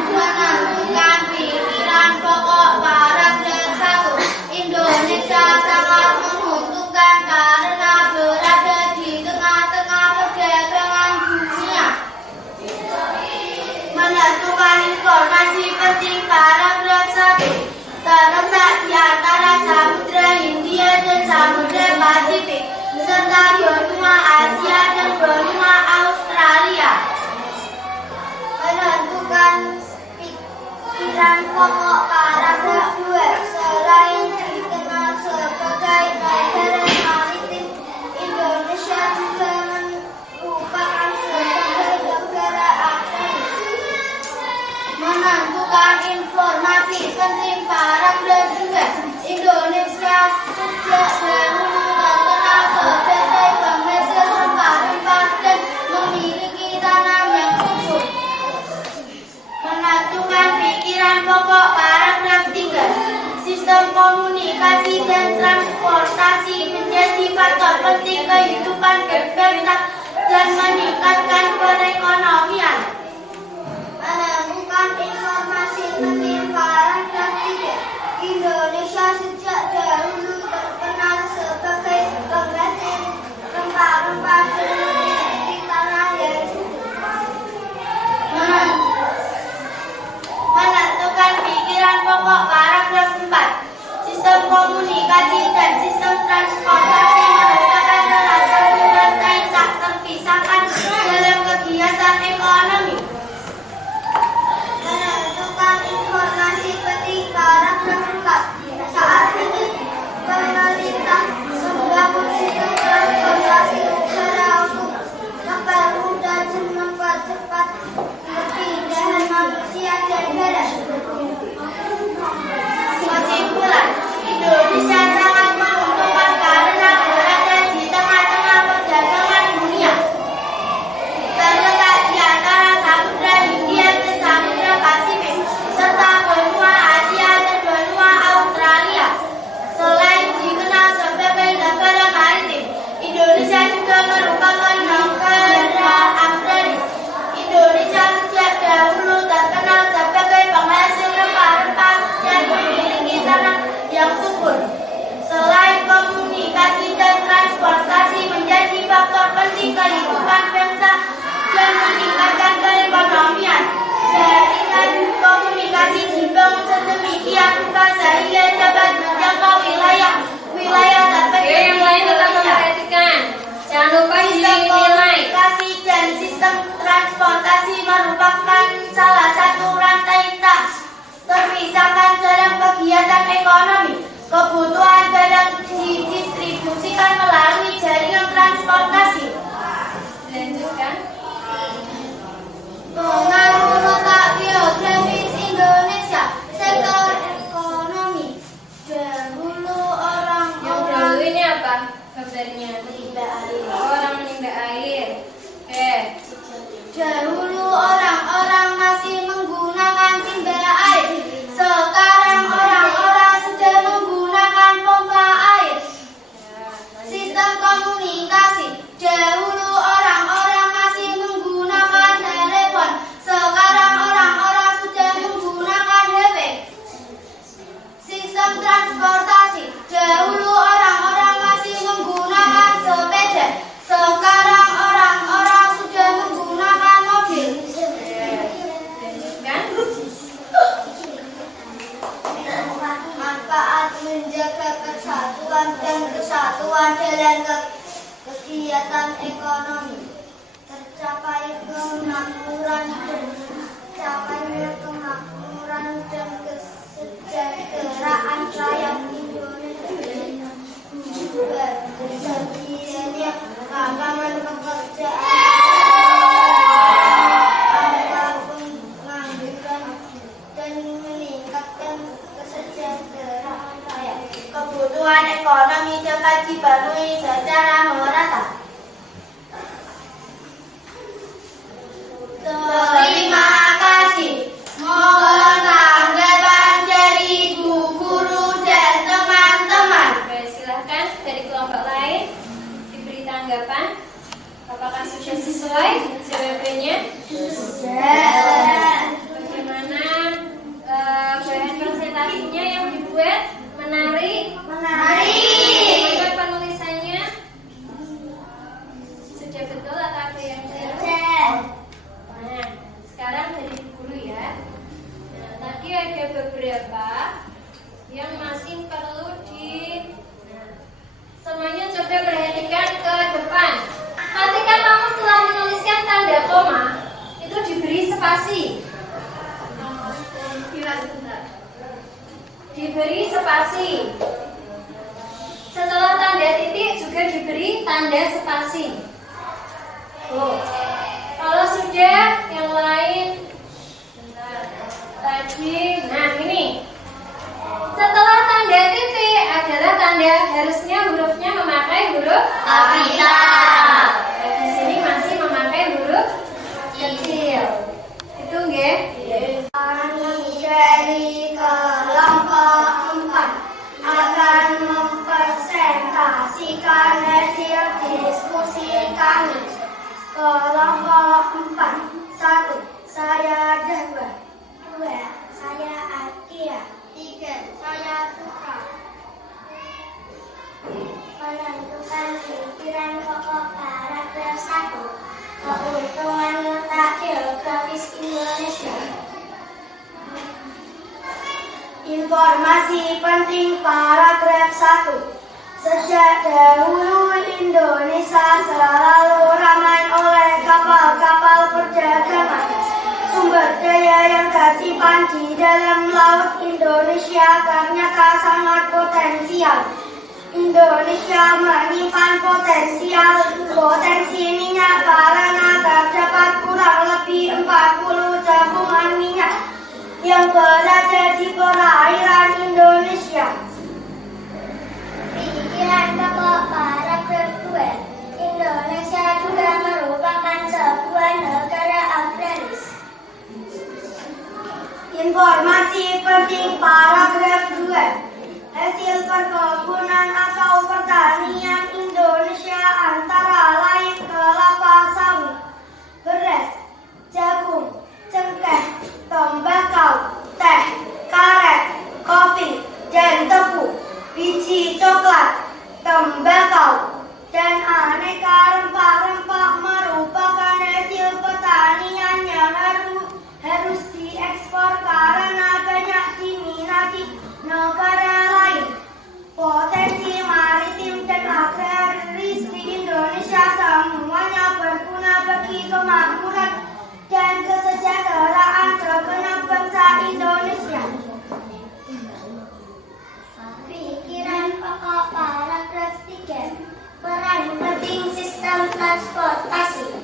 Menentukan pikiran pokok paragraf 1. Indonesia sangat menguntungkan karena berada di tengah-tengah perdagangan dunia. Menentukan informasi penting paragraf 1. Terletak di antara Samudra Hindia dan Samudra Pasifik, serta benua Asia dan benua Australia. Menentukan pikiran pokok paragraf paragraf 4. Sistem komunikasi dan sistem transportasi merupakan salah satu rantai tak terpisahkan dalam kegiatan ekonomi. Menentukan informasi penting paragraf 4. Saat ini pemerintah membangun sistem transportasi udara untuk mempermudah dan mempercepat perpindahan manusia dan barang. Kesimpulan, Indonesia sangat menguntungkan karena berada di tengah-tengah perdagangan dunia. Terletak di antara Samudra Hindia dan Samudra Pasifik, serta benua Asia dan benua Australia. Selain dikenal sebagai negara maritim, Indonesia juga merupakan negara agraris. Indonesia sejak dahulu terkenal sebagai penghasil rempah-rempah dan memiliki tanah yang subur. Selain komunikasi dan transportasi menjadi faktor penting kehidupan bangsa dan meningkatkan perekonomian, jaringan komunikasi dibangun sedemikian rupa sehingga dapat menjangkau wilayah terpencil di Yang lain tetap Indonesia. memperhatikan. Jangan lupa Sistem dinilai. komunikasi dan sistem transportasi merupakan salah satu rantai tak terpisahkan dalam kegiatan ekonomi. Kebutuhan barang didistribusikan melalui jaringan transportasi. Lanjutkan. Pengaruh letak geografis Indonesia, sektor ekonomi. Dahulu Yang dahulu orang-orang ini apa gambarnya? menimba air. Orang menimba air. Oke. Dahulu orang-orang masih menggunakan timba air. Sekarang orang-orang sudah menggunakan pompa air. Sistem komunikasi. Dahulu orang-orang masih menggunakan telepon. Sekarang orang-orang sudah menggunakan HP. Sistem transportasi. Dahulu orang-orang masih menggunakan sepeda. Sekarang orang-orang sudah menggunakan mobil. Lanjutkan. Manfaat menjaga persatuan dan kesatuan dalam kegiatan ekonomi. Tercapainya kemakmuran dan kesejahteraan rakyat Indonesia. Tersedianya lapangan pekerjaan, angka pengangguran, dan meningkatkan kesejahteraan rakyat. Kebutuhan ekonomi dapat dipenuhi secara merata. Terima kasih. Mohon tanggapan dari Bu Guru dan teman-teman. Oke, silahkan dari kelompok lain diberi tanggapan. Apakah sudah sesuai jawabannya? Bagaimana bahan presentasinya yang dibuat? Menarik? Bagaimana penulisannya? Sudah betul atau ada yang keliru? Nah, sekarang dari Bu Guru ya. Nah, tadi ada beberapa yang masih perlu semuanya coba perhatikan ke depan. Ketika kamu setelah menuliskan tanda koma, itu diberi spasi. Diberi spasi. Setelah tanda titik juga diberi tanda spasi. Kalau sudah yang lain, tadi, nah ini. Setelah tanda titik adalah tanda harusnya hurufnya memakai huruf Kapital. Di sini masih memakai huruf kecil. Itu nggih? Dari kelompok 4 akan mempresentasikan hasil diskusi kami. Kelompok 4. 1. Saya Jahwa. 2. Saya Akia. 3. Saya Putra. Menentukan pikiran pokok paragraf 1. Keuntungan letak geografis Indonesia. Informasi penting paragraf 1. Sejak dahulu Indonesia selalu ramai oleh kapal-kapal perdagangan. Sumber daya yang tersimpan di dalam laut Indonesia ternyata sangat potensial. Indonesia menyimpan potensi minyak karena terdapat kurang lebih 40 tabungan minyak yang berada di perairan Indonesia. Pikiran pokok paragraf 2. Indonesia juga merupakan sebuah negara agraris. Informasi penting paragraf 2. Hasil perkebunan atau pertanian Indonesia antara lain kelapa sawit, beras, jagung, cengkeh, tembakau, teh, karet, kopi, dan tebu, biji coklat, tembakau, dan aneka rempah-rempah merupakan hasil pertanian yang harus diekspor karena banyak diminati negara lain. Potensi maritim dan agraris di Indonesia semuanya berguna bagi kemakmuran dan kesejahteraan segenap bangsa Indonesia. Pikiran pokok paragraf 3. Peran penting sistem transportasi.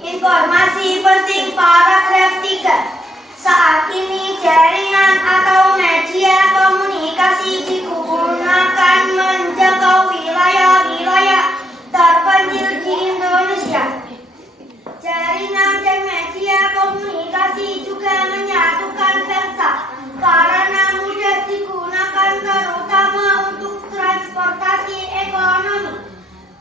Informasi penting paragraf 3. Saat ini jaringan atau media komunikasi digunakan menjangkau wilayah-wilayah terpencil di Indonesia. Jaringan dan media komunikasi juga menyatukan bangsa karena mudah digunakan terutama untuk transportasi ekonomi.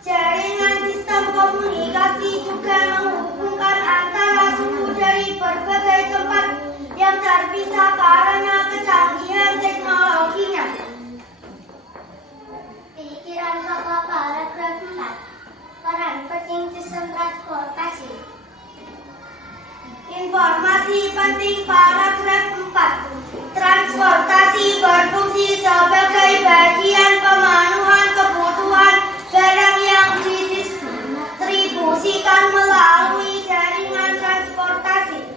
Jaringan sistem komunikasi juga menghubungkan antara suku dari berbagai tempat yang terpisah karena kecanggihan teknologinya. Pikiran pokok paragraf 4. Peran penting sistem transportasi. Informasi penting paragraf 4. Transportasi berfungsi sebagai bagian pemenuhan kebutuhan barang yang didistribusikan melalui jaringan transportasi.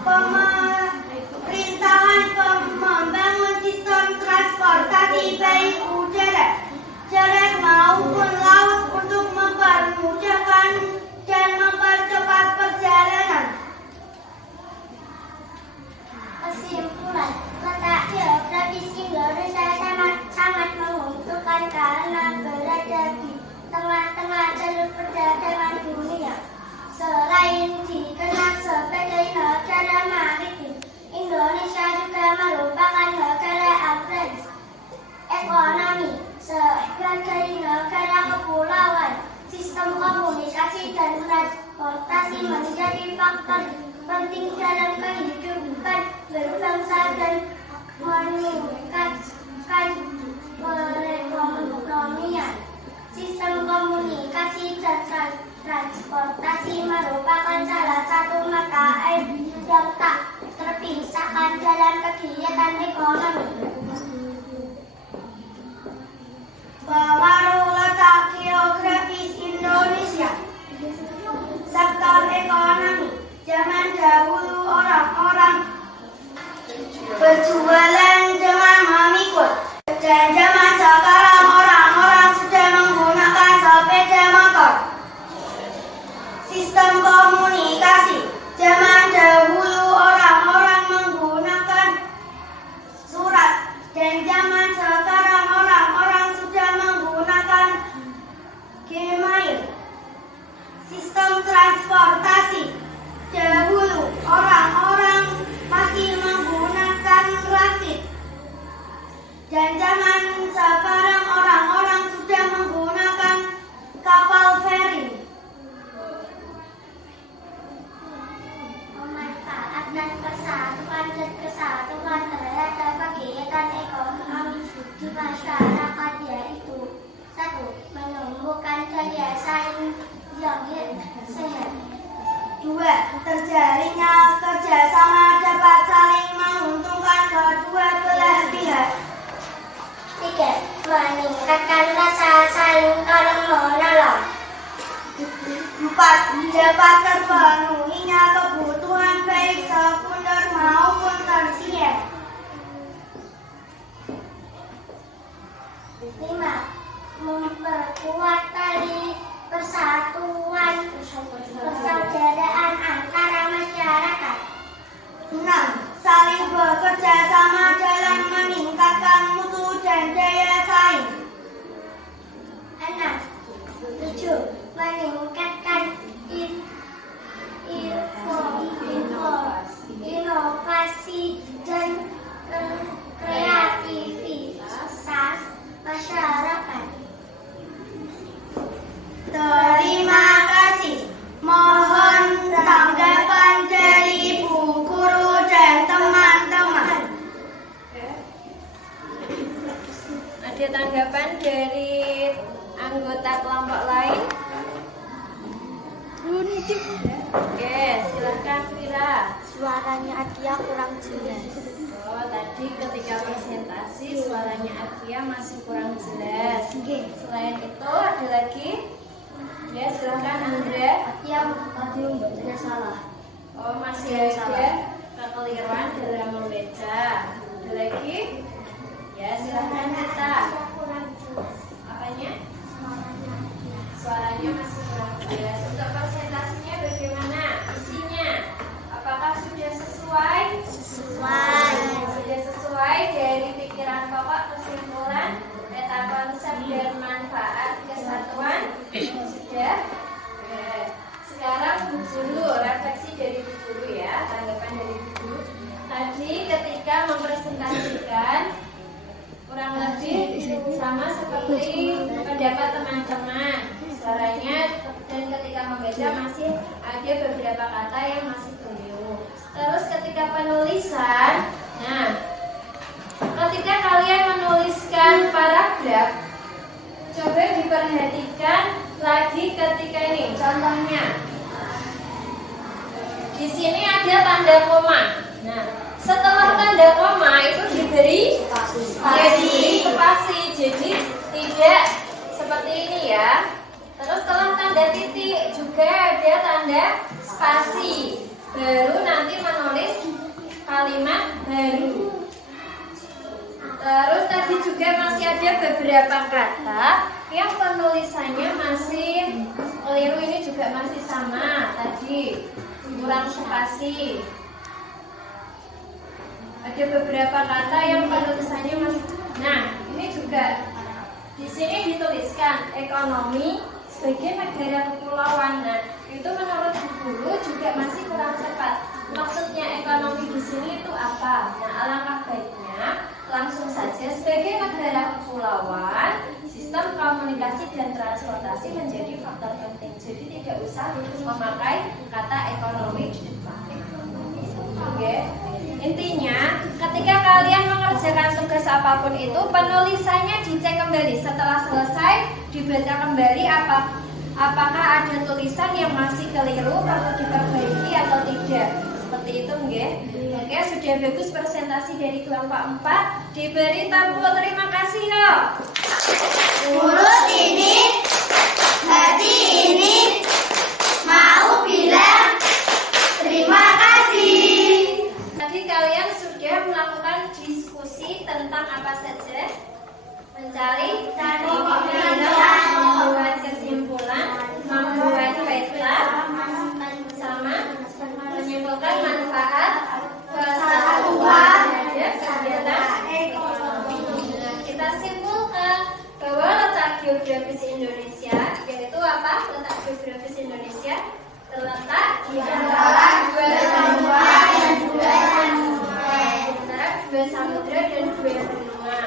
Pemerintahan membangun sistem transportasi baik udara, darat maupun laut untuk mempermudahkan dan mempercepat perjalanan. Kesimpulan, letak geografis Indonesia sangat menguntungkan karena berada di tengah-tengah jalur perdagangan dunia. Selain dikenal sebagai negara maritim, Indonesia juga merupakan negara agraris. Ekonomi sebagai negara kepulauan, sistem komunikasi dan transportasi menjadi faktor penting dalam kehidupan berbangsa dan meningkatkan perekonomian. Sistem komunikasi dan transportasi merupakan salah satu mata air yang tak terpisahkan dalam kegiatan ekonomi. Pengaruh letak geografis Indonesia. Sektor ekonomi. Zaman dahulu orang-orang berjualan dengan memikul. Dan zaman sekarang orang-orang sudah menggunakan sepeda motor. Sistem komunikasi. Zaman dahulu orang-orang menggunakan surat. Dan zaman sekarang orang-orang sudah menggunakan Gmail. Sistem transportasi. Dahulu orang-orang masih menggunakan rakit. Dan zaman sekarang orang-orang sudah menggunakan kapal feri. Memanfaatkan kesatuan terhadap kegiatan ekonomi di masyarakat yaitu 1. Menumbuhkan daya saing yang sehat. 2. Terjalinnya kerjasama dapat saling menguntungkan kedua belah pihak. 3. Meningkatkan rasa saling tolong menolong. 4. Dapat terpenuhinya kebutuhan baik sekunder maupun tersier. 5. Memperkuat tali persatuan persaudaraan antara masyarakat. 6. Saling bekerja sama dalam meningkatkan mutu dan daya saing. 7. Meningkatkan inovasi dan kreativitas masyarakat. Terima kasih. Mohon tanggapan dari Bu Guru dan teman-teman. Ada tanggapan dari anggota kelompok lain? Oke, silahkan Vira. Suaranya Adia kurang jelas. Oh, tadi ketika presentasi suaranya Adia masih kurang jelas. Selain itu ada lagi? Ya, silahkan Andrea. Yang tadi membacanya salah. Oh, masih ada kekeliruan dalam membaca. Ada lagi? Ya, silahkan kita. Apanya? Suaranya masih kurang jelas. Untuk presentasinya bagaimana? Isinya? Apakah sudah sesuai? Sudah sesuai dari pikiran pokok, kesimpulan, peta konsep dan manfaat kesatuan? Sudah? Oke. Sekarang Bu Guru, refleksi dari Bu Guru ya, tanggapan dari Bu Guru. Tadi ketika mempresentasikan kurang lebih sama seperti pendapat teman-teman. Suaranya dan ketika membaca masih ada beberapa kata yang masih keliru. Terus ketika penulisan, nah ketika kalian menuliskan paragraf, coba diperhatikan lagi ketika ini. Contohnya, di sini ada tanda koma. Nah, setelah tanda koma itu diberi spasi. Jadi tidak seperti ini ya. Terus setelah tanda titik juga ada tanda spasi. Baru nanti menulis kalimat baru. Terus tadi juga masih ada beberapa kata yang penulisannya masih keliru, ini juga masih sama tadi, kurang spasi. Ada beberapa kata yang penulisannya masih. Nah, ini juga di sini dituliskan ekonomi sebagai negara kepulauan. Nah, itu menurut Bu Guru juga masih kurang tepat. Maksudnya ekonomi di sini itu apa? Nah, alangkah baiknya langsung saja sebagai negara kepulauan, sistem komunikasi dan transportasi menjadi faktor penting. Jadi tidak usah memakai kata ekonomi di depan. Oke. Intinya, ketika kalian mengerjakan tugas apapun itu, penulisannya dicek kembali. Setelah selesai, dibaca kembali apakah ada tulisan yang masih keliru, perlu diperbaiki atau tidak. Seperti itu, nggih. Oke, sudah bagus presentasi dari kelompok 4. Diberi tepuk terima kasih, yo. Guru ini hari ini mau bilang terima kasih. Tadi kalian sudah melakukan diskusi tentang apa saja? Mencari membuat kesimpulan, membuat peta, sama menyimpulkan manfaat kesatuan dan kegiatan ekonomi. Kita simpulkan bahwa letak geografis Indonesia, yaitu apa? Letak geografis Indonesia terletak di antara dua samudra dan dua benua.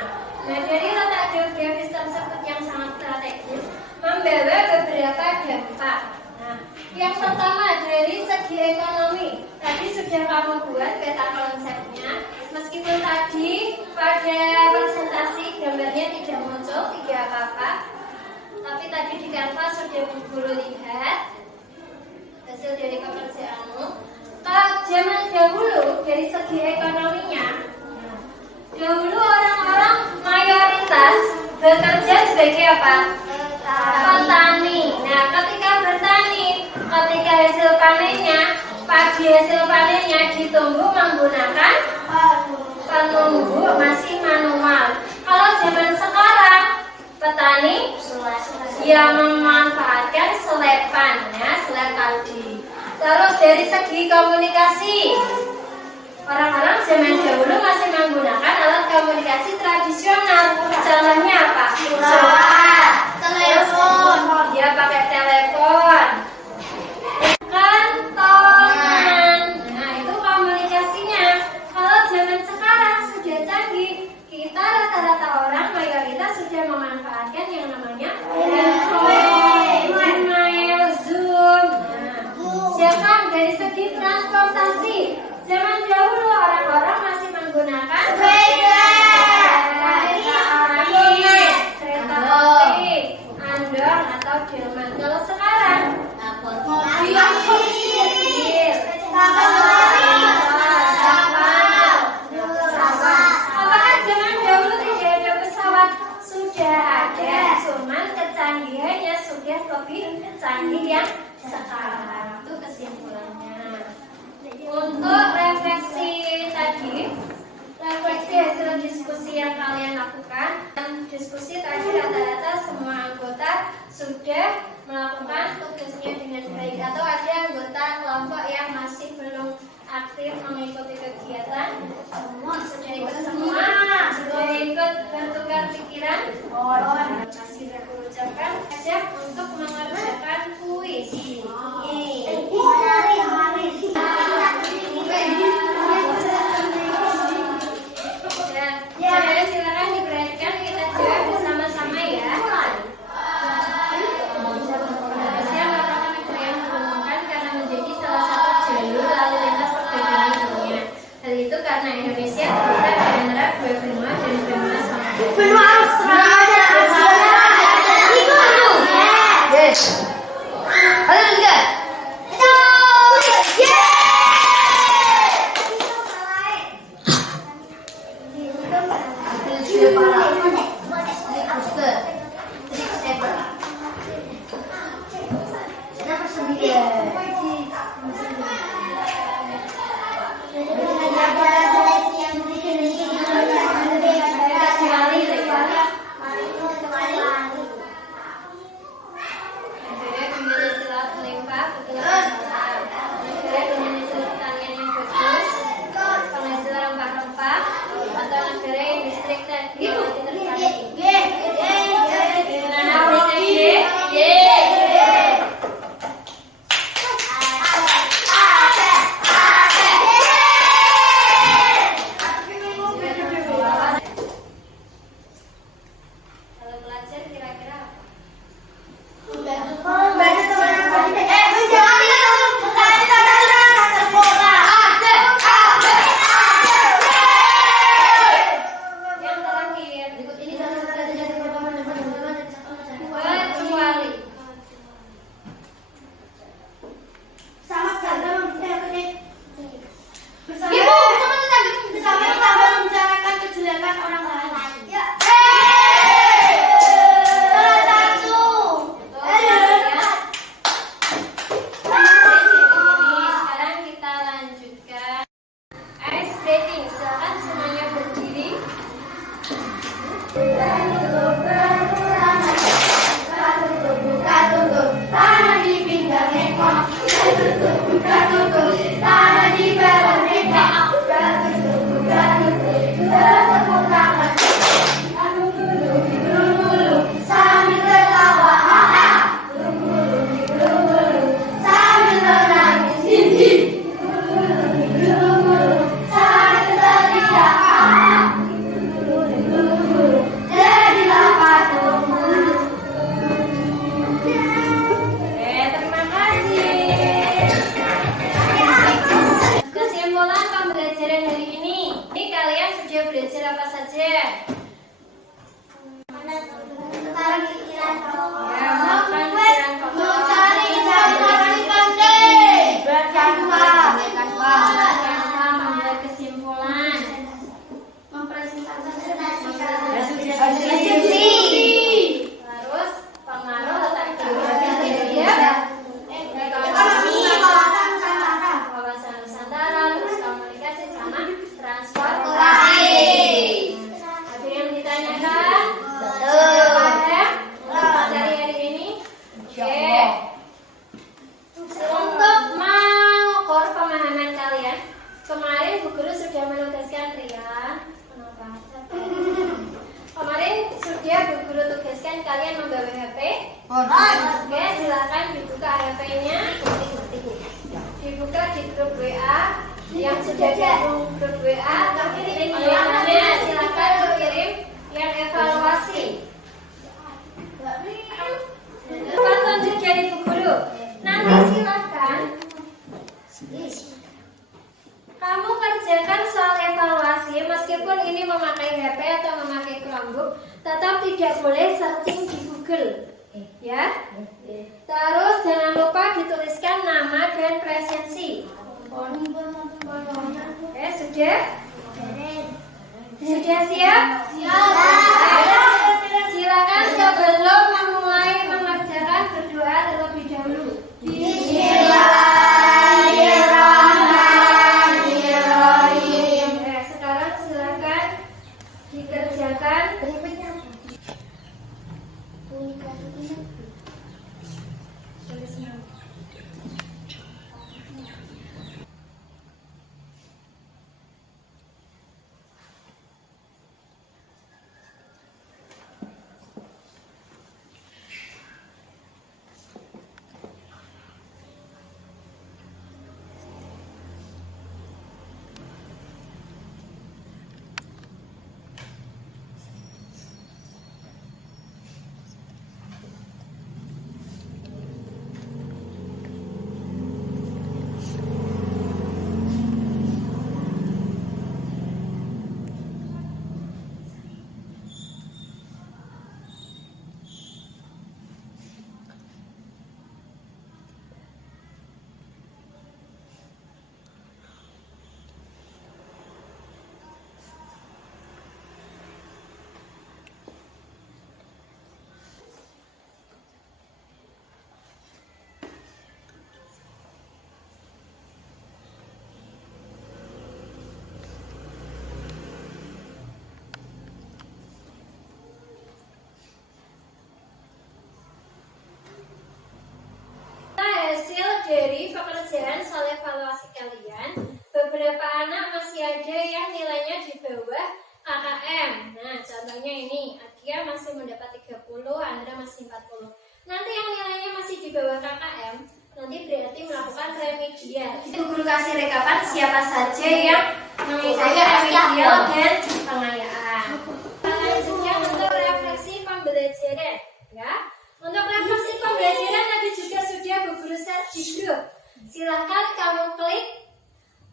Nah, dari letak geografis tersebut yang sangat strategis membawa beberapa dampak. Nah, yang pertama dari segi ekonomi, tadi sudah kamu buat peta konsepnya. Meskipun tadi pada presentasi gambarnya tidak muncul, tidak apa-apa, tapi tadi di kanvas sudah Bu Guru lihat. hasil dari pekerjaanmu. Kalau zaman dahulu dari segi ekonominya, dahulu orang-orang mayoritas bekerja sebagai apa? Petani. Nah, ketika bertani, ketika hasil panennya, pagi hasil panennya ditunggu menggunakan penunggu masih manual. Kalau zaman sekarang, petani yang memanfaatkan selepan, ya, selep padi. Terus dari segi komunikasi, orang-orang zaman dahulu masih menggunakan alat komunikasi tradisional. Contohnya apa? Telepon. Dia pakai telepon. Kantongan. Nah, itu komunikasinya. Kalau zaman sekarang sudah canggih, kita rata-rata orang mayoritas sudah memanfaatkan yang namanya email, Zoom. Sedangkan dari segi transportasi, zaman dahulu orang-orang masih menggunakan kereta api, andong atau delman. Kalau sekarang mobil, apakah zaman dahulu tidak ada pesawat? Sudah ada, cuman kecanggihannya sudah lebih canggih yang sekarang. Itu kesimpulannya. Untuk refleksi tadi, refleksi hasil diskusi yang kalian lakukan. Diskusi tadi rata-rata semua anggota sudah melakukan tugasnya dengan baik, atau ada anggota kelompok yang masih belum aktif mengikuti kegiatan. Sudah ikut semua, sudah ikut bertukar pikiran. Masih aku ucapkan siap untuk mengerjakan puisi. Silakan diperhatikan, kita jawab bersama-sama ya. Indonesia merupakan negara yang menguntungkan karena menjadi salah satu jalur lalu lintas perdagangan dunia. Hal itu karena Indonesia terletak di antara dua benua dan benua samudra. Benua Australia. Yes. Halo enggak? Oke, silakan dibuka HP-nya. Dibuka di grup WA yang sudah gabung grup WA. Linknya silakan dikirim yang evaluasi. Tonton jadi Bu Guru. Nanti silakan kamu kerjakan soal evaluasi meskipun ini memakai HP atau memakai Chromebook, tetap tidak boleh searching di Google. Ya. Terus jangan lupa dituliskan nama dan presensi. Oke, sudah? Sudah siap? Silakan sebelum memulai mengerjakan berdoa terlebih dahulu. Bismillahirrahmanirrahim. Sekarang silakan dikerjakan. Hasil dari pekerjaan soal evaluasi kalian, beberapa anak masih ada yang nilainya di bawah KKM. Nah, contohnya ini, Adia masih mendapat 30, Andra masih 40. Nanti yang nilainya masih di bawah KKM, nanti berarti melakukan remedial. Guru kasih rekapan siapa saja yang mengikuti remedial dan pengayaan. Selanjutnya untuk refleksi pembelajaran, ya. Untuk refleksi pembelajaran tadi juga sudah Bu Guru share di grup. Silahkan kamu klik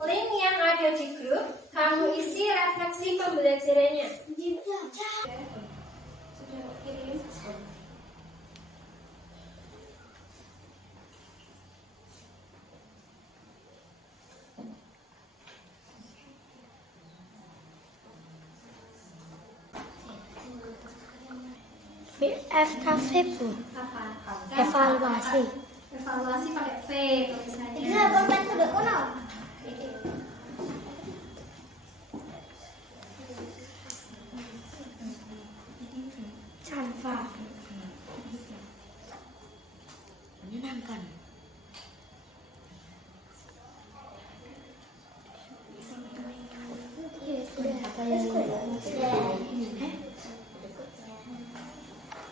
link yang ada di grup, kamu isi refleksi pembelajarannya. Sudah kirim. FKV Bu. Apa? Evaluasi. Evaluasi pakai V tulisannya. Iya, pemain sudah kono. Canva. Menyenangkan.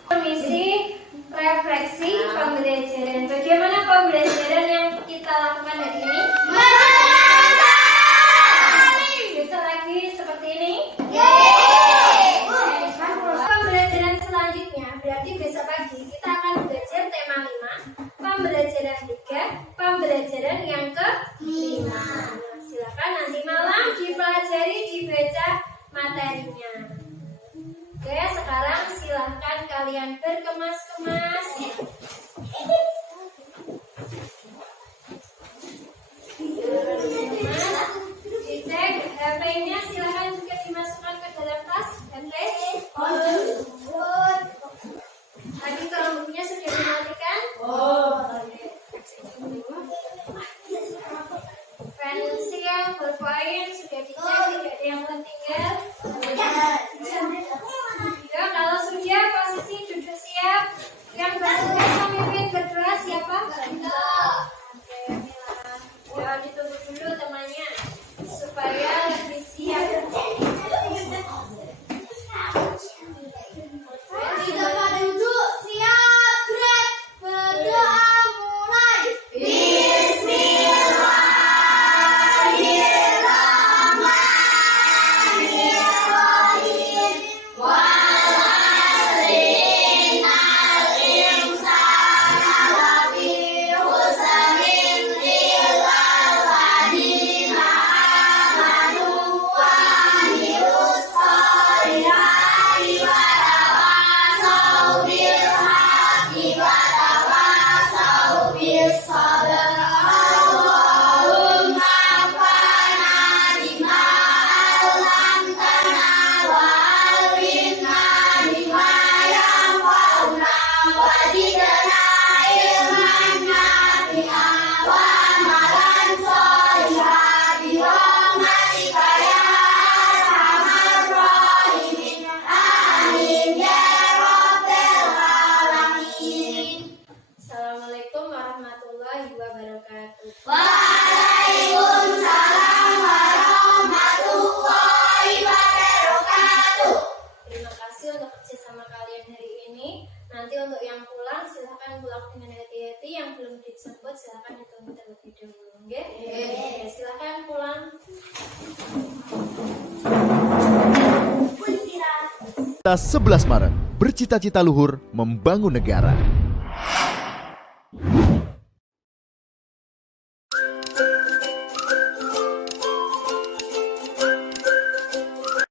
Mengisi refleksi pembelajaran. Bagaimana pembelajaran yang kita lakukan hari ini? Bisa lagi seperti ini? Pembelajaran selanjutnya berarti besok pagi kita akan belajar tema 5, pembelajaran 3, pembelajaran yang ke-5. Silakan nanti malam dipelajari, dibaca materinya. Oke, sekarang silahkan kalian berkemas-kemas. Dicek HP-nya, silahkan juga dimasukkan ke dalam tas. HP. Tadi Chromebook-nya sudah dimatikan? Pensil, bolpoin sudah dicek, tidak ada yang tertinggal. Ya, kalau sudah posisi duduk siap. Yang bertugas memimpin berdoa siapa? Oke, ya ditunggu dulu temannya supaya lebih siap. Kita pada duduk, siap, gerak. zidna ilman nafi'a wa amalan sholihan bi rahmatika ya arhamar rahimin. Amin ya rabbal alamin. Assalamualaikum warahmatullahi wabarakatuh. Waalaikumsalam warahmatullahi wabarakatuh. Terima kasih untuk kerjasama kalian hari ini. Nanti untuk yang pulang silahkan pulang dengan hati-hati. Yang belum dijemput silahkan ditunggu terlebih dahulu. Oke? Silahkan pulang. Kita 11 Maret, bercita-cita luhur membangun negara.